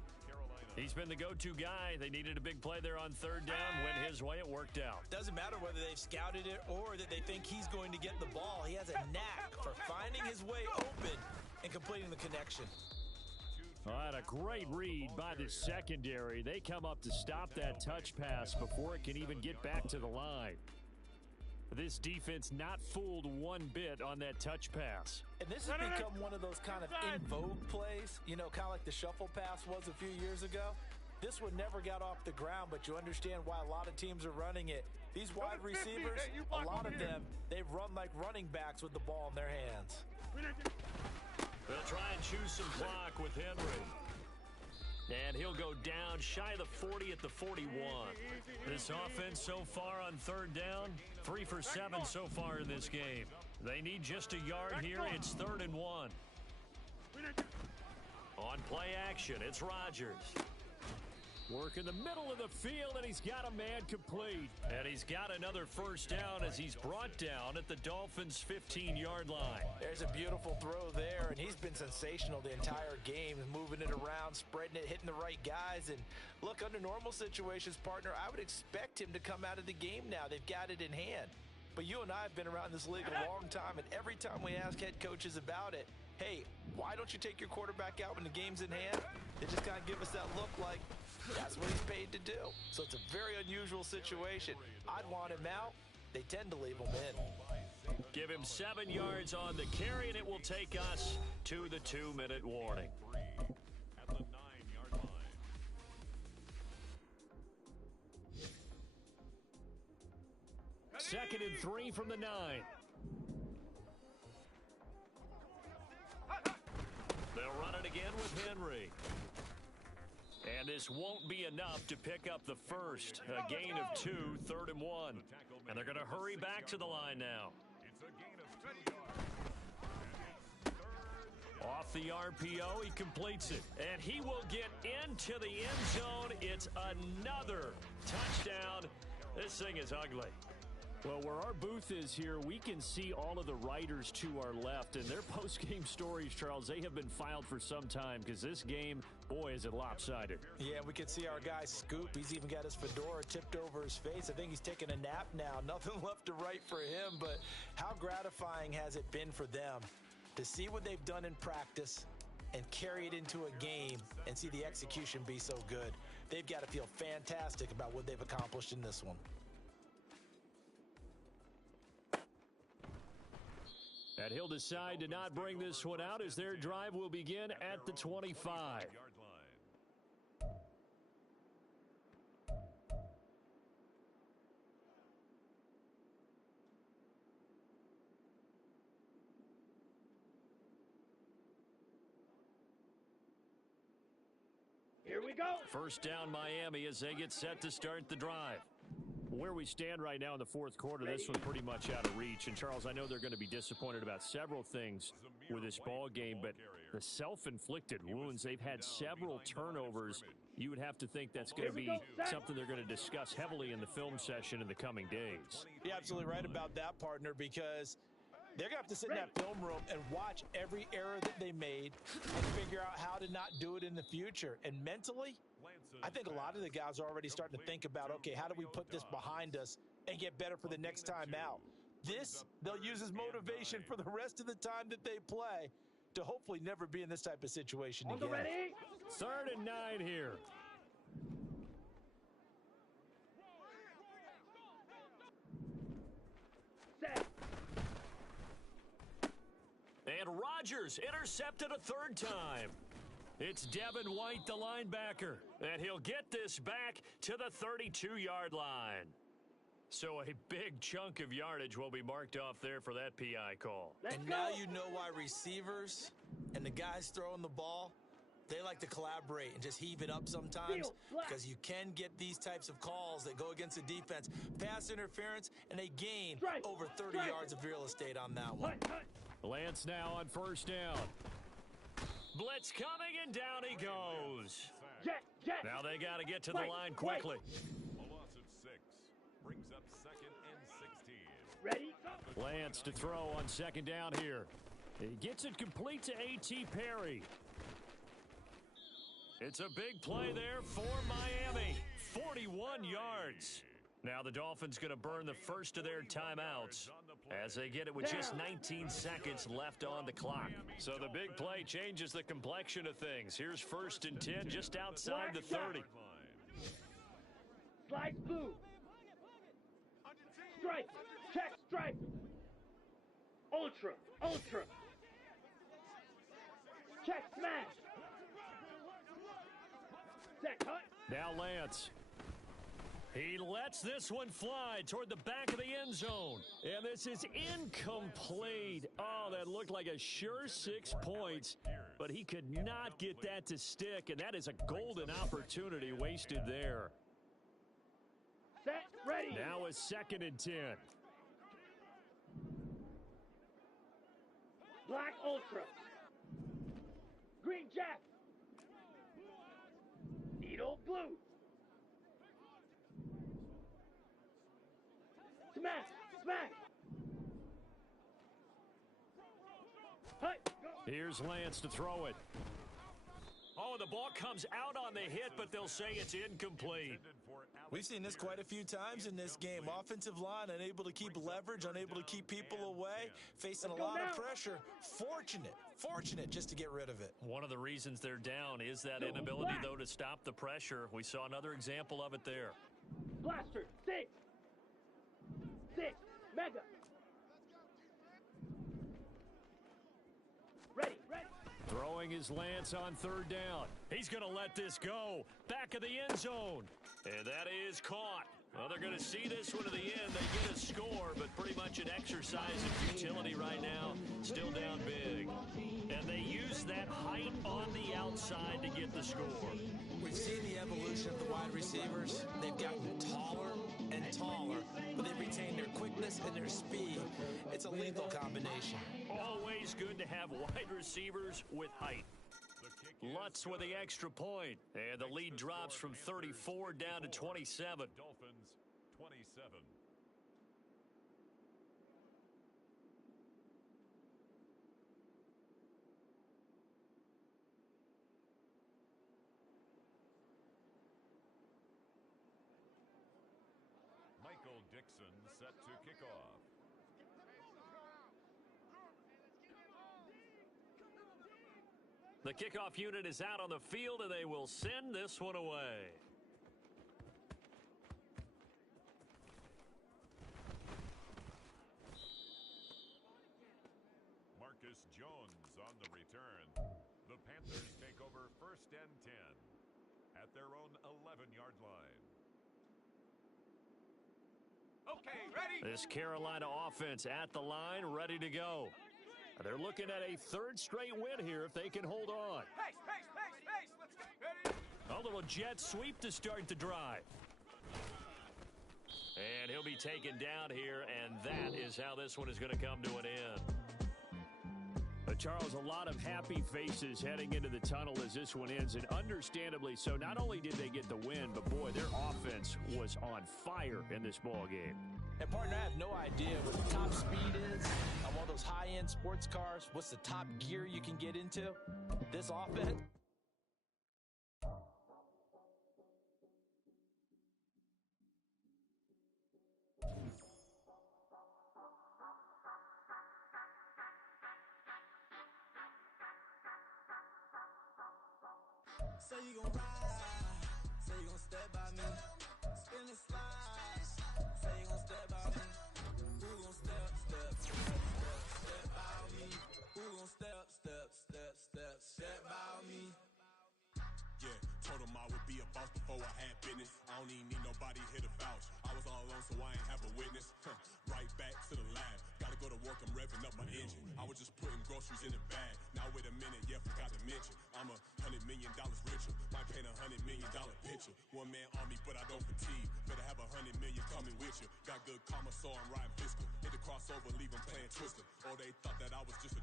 He's been the go-to guy. They needed a big play there on third down. Went his way. It worked out. Doesn't matter whether they've scouted it or that they think he's going to get the ball. He has a knack for finding his way open and completing the connection. All right, a great read by the secondary. They come up to stop that touch pass before it can even get back to the line. This defense not fooled one bit on that touch pass. And this has become one of those kind of in vogue plays, you know, kind of like the shuffle pass was a few years ago. This one never got off the ground, but you understand why a lot of teams are running it. These wide receivers, a lot of them, they've run like running backs with the ball in their hands. They'll try and choose some clock with Henry. And he'll go down shy of the 40 at the 41. This offense so far on third down, 3 for 7 so far in this game. They need just a yard here. It's 3rd and 1. On play action, it's Rodgers. Work in the middle of the field, and he's got a man complete. And he's got another first down as he's brought down at the Dolphins' 15-yard line. There's a beautiful throw there, and he's been sensational the entire game, moving it around, spreading it, hitting the right guys. And look, under normal situations, partner, I would expect him to come out of the game now. They've got it in hand. But you and I have been around this league a long time, and every time we ask head coaches about it, hey, why don't you take your quarterback out when the game's in hand? They just kind of give us that look like, that's what he's paid to do. So it's a very unusual situation. I'd want him out. They tend to leave him in. Give him 7 yards on the carry, and it will take us to the 2-minute warning. At the 9-yard line. Second and 3 from the 9. They'll run it again with Henry. And this won't be enough to pick up the first. A gain of 2, 3rd and 1. And they're going to hurry back to the line now. It's a gain of 2 yards. Off the RPO, he completes it. And he will get into the end zone. It's another touchdown. This thing is ugly. Well, where our booth is here, we can see all of the writers to our left, and their post-game stories, Charles, they have been filed for some time because this game, boy, is it lopsided. Yeah, we can see our guy Scoop. He's even got his fedora tipped over his face. I think he's taking a nap now. Nothing left to write for him, but how gratifying has it been for them to see what they've done in practice and carry it into a game and see the execution be so good. They've got to feel fantastic about what they've accomplished in this one. And he'll decide to not bring this one out as their drive will begin at the 25. Here we go. First down Miami as they get set to start the drive. Where we stand right now in the fourth quarter, this one's pretty much out of reach. And, Charles, I know they're going to be disappointed about several things with this ball game, but the self-inflicted wounds, they've had several turnovers. You would have to think that's going to be something they're going to discuss heavily in the film session in the coming days. You're absolutely right about that, partner, because they're going to have to sit in that film room and watch every error that they made and figure out how to not do it in the future. And mentally, I think a lot of the guys are already starting to think about, okay, how do we put this behind us and get better for the next time out? This, they'll use as motivation for the rest of the time that they play to hopefully never be in this type of situation again. Ready? 3rd and 9 here. Set. And Rodgers intercepted a 3rd time. It's Devin White, the linebacker, and he'll get this back to the 32-yard line. So a big chunk of yardage will be marked off there for that PI call. And now you know why receivers and the guys throwing the ball, they like to collaborate and just heave it up sometimes because you can get these types of calls that go against the defense. Pass interference, and they gain over 30 yards of real estate on that one. Lance now on first down. Blitz coming, and down he goes. Now they got to get to the line quickly. A loss of 6 brings up 2nd and 16. Ready? Lance to throw on second down here. He gets it complete to A.T. Perry. It's a big play there for Miami. 41 yards. Now the Dolphins going to burn the first of their timeouts as they get it with just 19 seconds left on the clock. So the big play changes the complexion of things. Here's 1st and 10 just outside the 30. Slice blue. Strike. Check strike. Ultra. Ultra. Check smash. Set cut. Now Lance. He lets this one fly toward the back of the end zone. And this is incomplete. Oh, that looked like a sure 6 points. But he could not get that to stick. And that is a golden opportunity wasted there. Set, ready. Now a 2nd and 10. Black ultra. Green jack. Needle blue. Smash! Smash! Hut, go. Here's Lance to throw it. Oh, the ball comes out on the hit, but they'll say it's incomplete. We've seen this quite a few times in this game. Offensive line unable to keep leverage, unable to keep people away, facing a lot of pressure. Fortunate just to get rid of it. One of the reasons they're down is that inability, though, to stop the pressure. We saw another example of it there. Blaster, 6. Mega. Ready. Throwing his Lance on 3rd down. He's going to let this go. Back of the end zone. And that is caught. Well, they're going to see this one to the end. They get a score, but pretty much an exercise in futility right now. Still down big. And they use that height on the outside to get the score. We've seen the evolution of the wide receivers. They've gotten taller and taller, but they retain their quickness and their speed. It's a lethal combination. Always good to have wide receivers with height. Lutz with the extra point. And the lead drops from 34 down to 27. Dolphins 27. Michael Dixon set to kick off. The kickoff unit is out on the field, and they will send this one away. Marcus Jones on the return. The Panthers take over 1st and 10 at their own 11-yard line. Okay, ready? This Carolina offense at the line, ready to go. They're looking at a 3rd straight win here if they can hold on. Pace. Let's go. Ready? A little jet sweep to start the drive. And he'll be taken down here, and that is how this one is going to come to an end. Charles, a lot of happy faces heading into the tunnel as this one ends, and understandably so. Not only did they get the win, but boy, their offense was on fire in this ball game. And partner, I have no idea what the top speed is on one of those high-end sports cars. What's the top gear you can get into? This offense. Say you gon' ride, say you gon' step by me, spin and slide, say you gon' step by me, who gon' step by me, who gon' step by me. Yeah, told him I would be a boss before I had business. I don't even need nobody here to vouch. I was all alone, so I ain't have a witness. Right back to the lab. Gotta go to work, I'm revving up my engine. I was just putting groceries in the bag. Now wait a minute, yeah, forgot to mention. I'm $100 million richer. Might paint $100 million picture. One man army, but I don't fatigue. Better have $100 million coming with you. Got good karma, so I'm riding fiscal. Hit the crossover, leave them playing Twister. Or they thought that I was just a.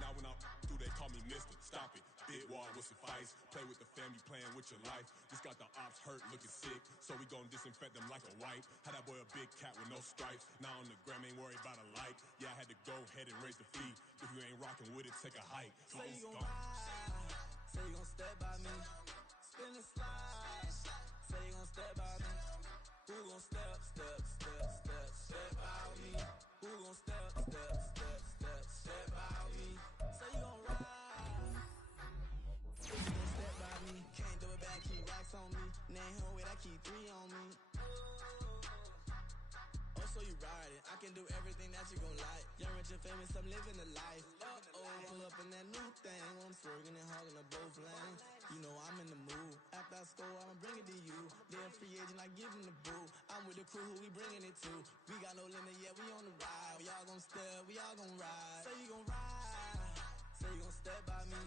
Now when I'm through, they call me Mister. Stop it. Big wall will suffice. Play with the family, playing with your life. Just got the ops hurt, looking sick. So we gon' disinfect them like a wipe. Had that boy a big cat with no stripes. Now on the gram, ain't worried about a light. Yeah, I had to go ahead and raise the fee. If you ain't rocking with it, take a hike. Say you gon' ride. Say you gon' step by me. Spin and slide. Say you gon' step by me. Who gon' step by me? Who gon' step by me? Say you gon' ride. Say you gon' step by me. Can't do it back, keep racks on me. Name home with I keep 3 on me. Oh, so you riding. I can do everything that you gon' like. Young, rich and famous, I'm living the life. Pull up in that new thing. When I'm swerving and hogging up both lanes. You know I'm in the mood. After I score, I'ma bring it to you. They're a free agent, I give them the boo. I'm with the crew, who we bringing it to. We got no limit, yeah, we on the ride. We all gon' step, we all gon' ride. Say you gon' ride. Say you gon' step by me.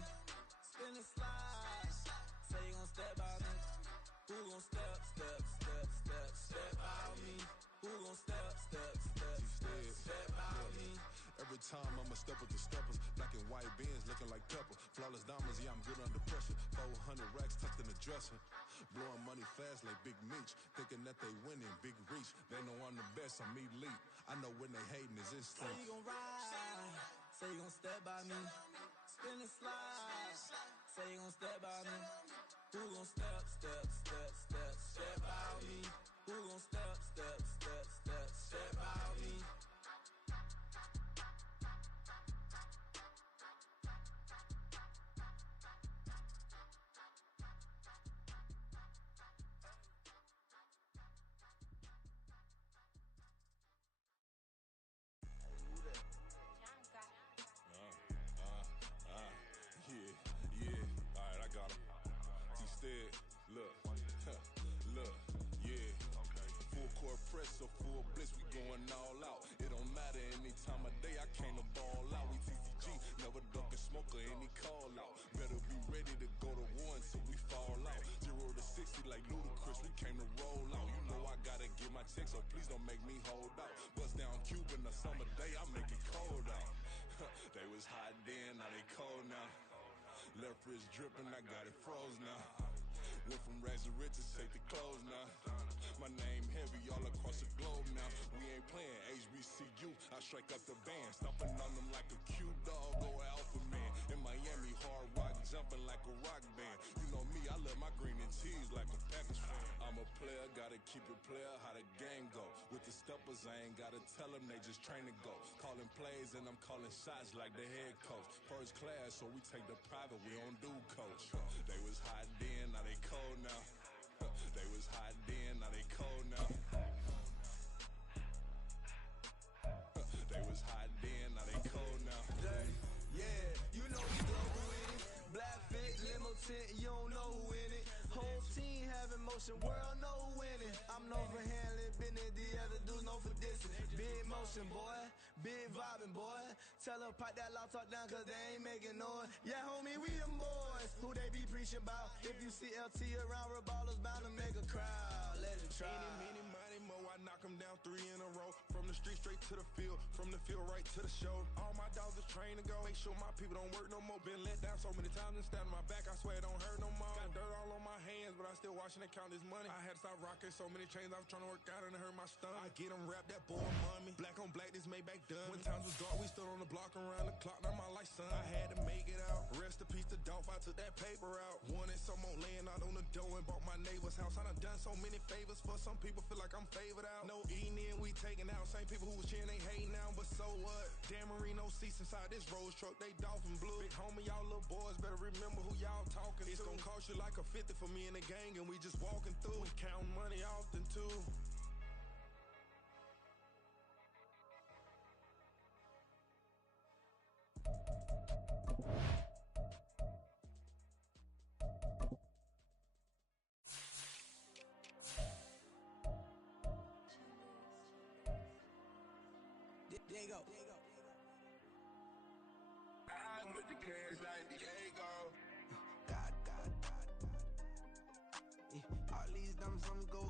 Spin and slide. Say you gon' step by me. Who gon' step by me? Who gon' step by me? Every time I'ma step up the steppers. Black and white beans looking like pepper. Flawless diamonds, yeah, I'm good under pressure. 400 racks tucked in the dresser. Blowing money fast like Big Meech. Thinking that they winning, big reach. They know I'm the best, I'm elite. I know when they hating is instinct. Say you gon' ride. Say you gon' step by me. Spin and slide. Say you gon' step by me. Who gon' step by me? Who gon' step by me? Yeah. Alright, I got him. T-Stead, look, yeah. Full court press or full blitz, we going all out. It don't matter any time of day, I came to ball out. We TCG, never duck a smoker, any call out. Better be ready to go to war until we fall out. 0 to 60 like Ludacris, we came to roll out. You know I gotta get my check, so please don't make me hold out. Bust down Cuban a summer day, I make it cold out. They was hot then, now they cold now. Left wrist dripping, I got it froze now. Went from rags to riches, take the clothes now. My name heavy all across the globe now. We ain't playing HBCU, I strike up the band. Stomping on them like a cute dog or alpha man. In Miami, hard rock jumping like a rock band. You know me, I love my green and cheese like a Packers fan. I'm a player, gotta keep it player, how the game go. With the steppers, I ain't gotta tell them, they just train to go. Calling plays and I'm calling shots like the head coach. First class, so we take the private, we don't do coach. They was hot then, now they cold now. They was hot then, now they cold now. They was hot then, now they cold now. Dirty, yeah, you know we global with it. Black fit, limo tint, you don't know who in it. Whole team having motion, world know who winning. I'm known for handling business, the other dudes known for dissing. Big motion, boy, big vibing, boy. Tell her pipe that loud talk down, cause they ain't making noise. Yeah, homie, we them boys, who they be preaching about. If you see LT around, Reballer's bound to make a crowd. Let it try. Many, money, mo, I knock them down 3 in a row. From the street straight to the field, from the field right to the show. All my dogs are trained to go. Make sure my people don't work no more. Been let down so many times and stand on my back, I swear it don't hurt no more. Got dirt all on my hands, but I still watching and count this money. I had to stop rocking so many chains, I was trying to work out and it hurt my stomach. I get them rap, that boy mommy. Black on black, this Maybach done. When times was dark, we stood on the block around the clock. Now my life, son, I had to make it out. Rest in peace to Dolph, I took that paper out. Wanted some more laying out on the dough and bought my neighbor's house. I done so many favors for some people, feel like I'm favored out. No eating in, we taking out. Same people who was cheering, they hating now, but so what? Dan Marino seats inside this Rolls truck, they dolphin blue. Big homie, y'all little boys better remember who y'all talking to. It's gonna cost you like a 50 for me and the gang, and we just walking through. We counting money often too. Diego. I put the cash like Diego. God. Yeah, all these dumps on me go,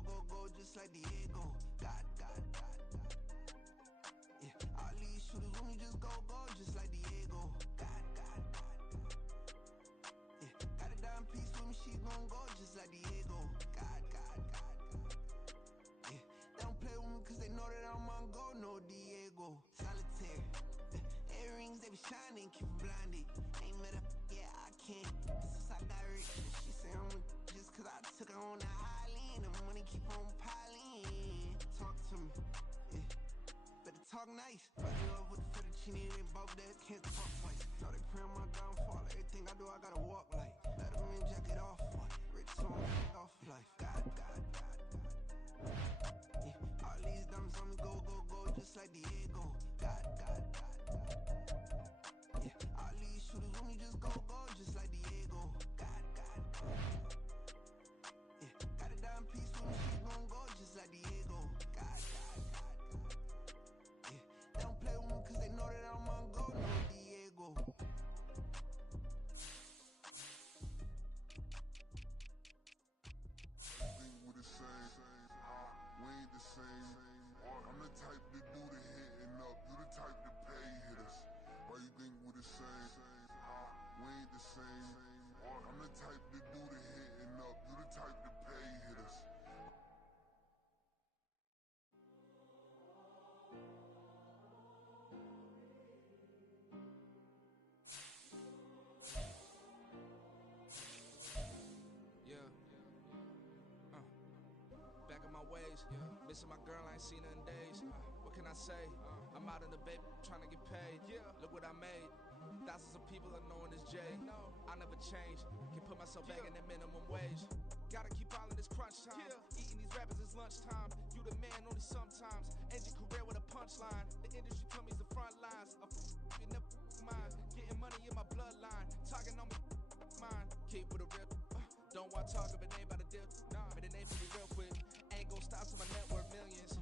just like Diego. God. Yeah, all these shooters when we just go, just like Diego. God. Yeah, got a dime piece with me, she gon' go just like Diego. God. Yeah, they don't play with me cause they know that I'm on go, no Diego. Solitaire. Earrings, they be shining, keep blinded. Ain't met up, yeah, I can't. Since I got rich, she say I'm just cause I took her on the island. The money keep on piling. Talk to me, yeah. Better talk nice. Fuck you up with the fettuccine, they both dead, can't talk twice. Know they pray on my downfall, everything I do, I gotta walk like. Let them in, jacket off, rich so I'm off life. God. Yeah, all these dumps on me go, just like Diego. God. Yeah, all these shooters when we just go, just like Diego. God. Yeah, got a dime piece with me, she gon' go just like Diego. God. Yeah, they don't play with me cause they know that I'm on go, no Diego. Think we the same, we ain't the same. I'm the type to do the hitting up, you the type to pay hitters. Why you think we the same? We ain't the same. I'm the type to do the hitting up, you the type to pay hitters. Yeah. Back in my ways. Missing my girl, I ain't seen her in days. What can I say? I'm out in the baby trying to get paid. Look what I made. Thousands of people are knowing this J. I never change. Can put myself back in that minimum wage. Gotta keep all in this crunch time. Eating these rappers is lunchtime. You the man only sometimes. End your career with a punchline. The industry tell me's the front lines. You never mind. Getting money in my bloodline. Talking on me mine. Keep with a rip. Don't want talk if it ain't about a dip. But it ain't for me real quick. Ain't gon' stop till my net worth millions.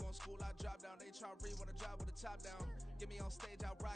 Going school, I drop down. They try to wanna drive with the top down. Get me on stage, I rock.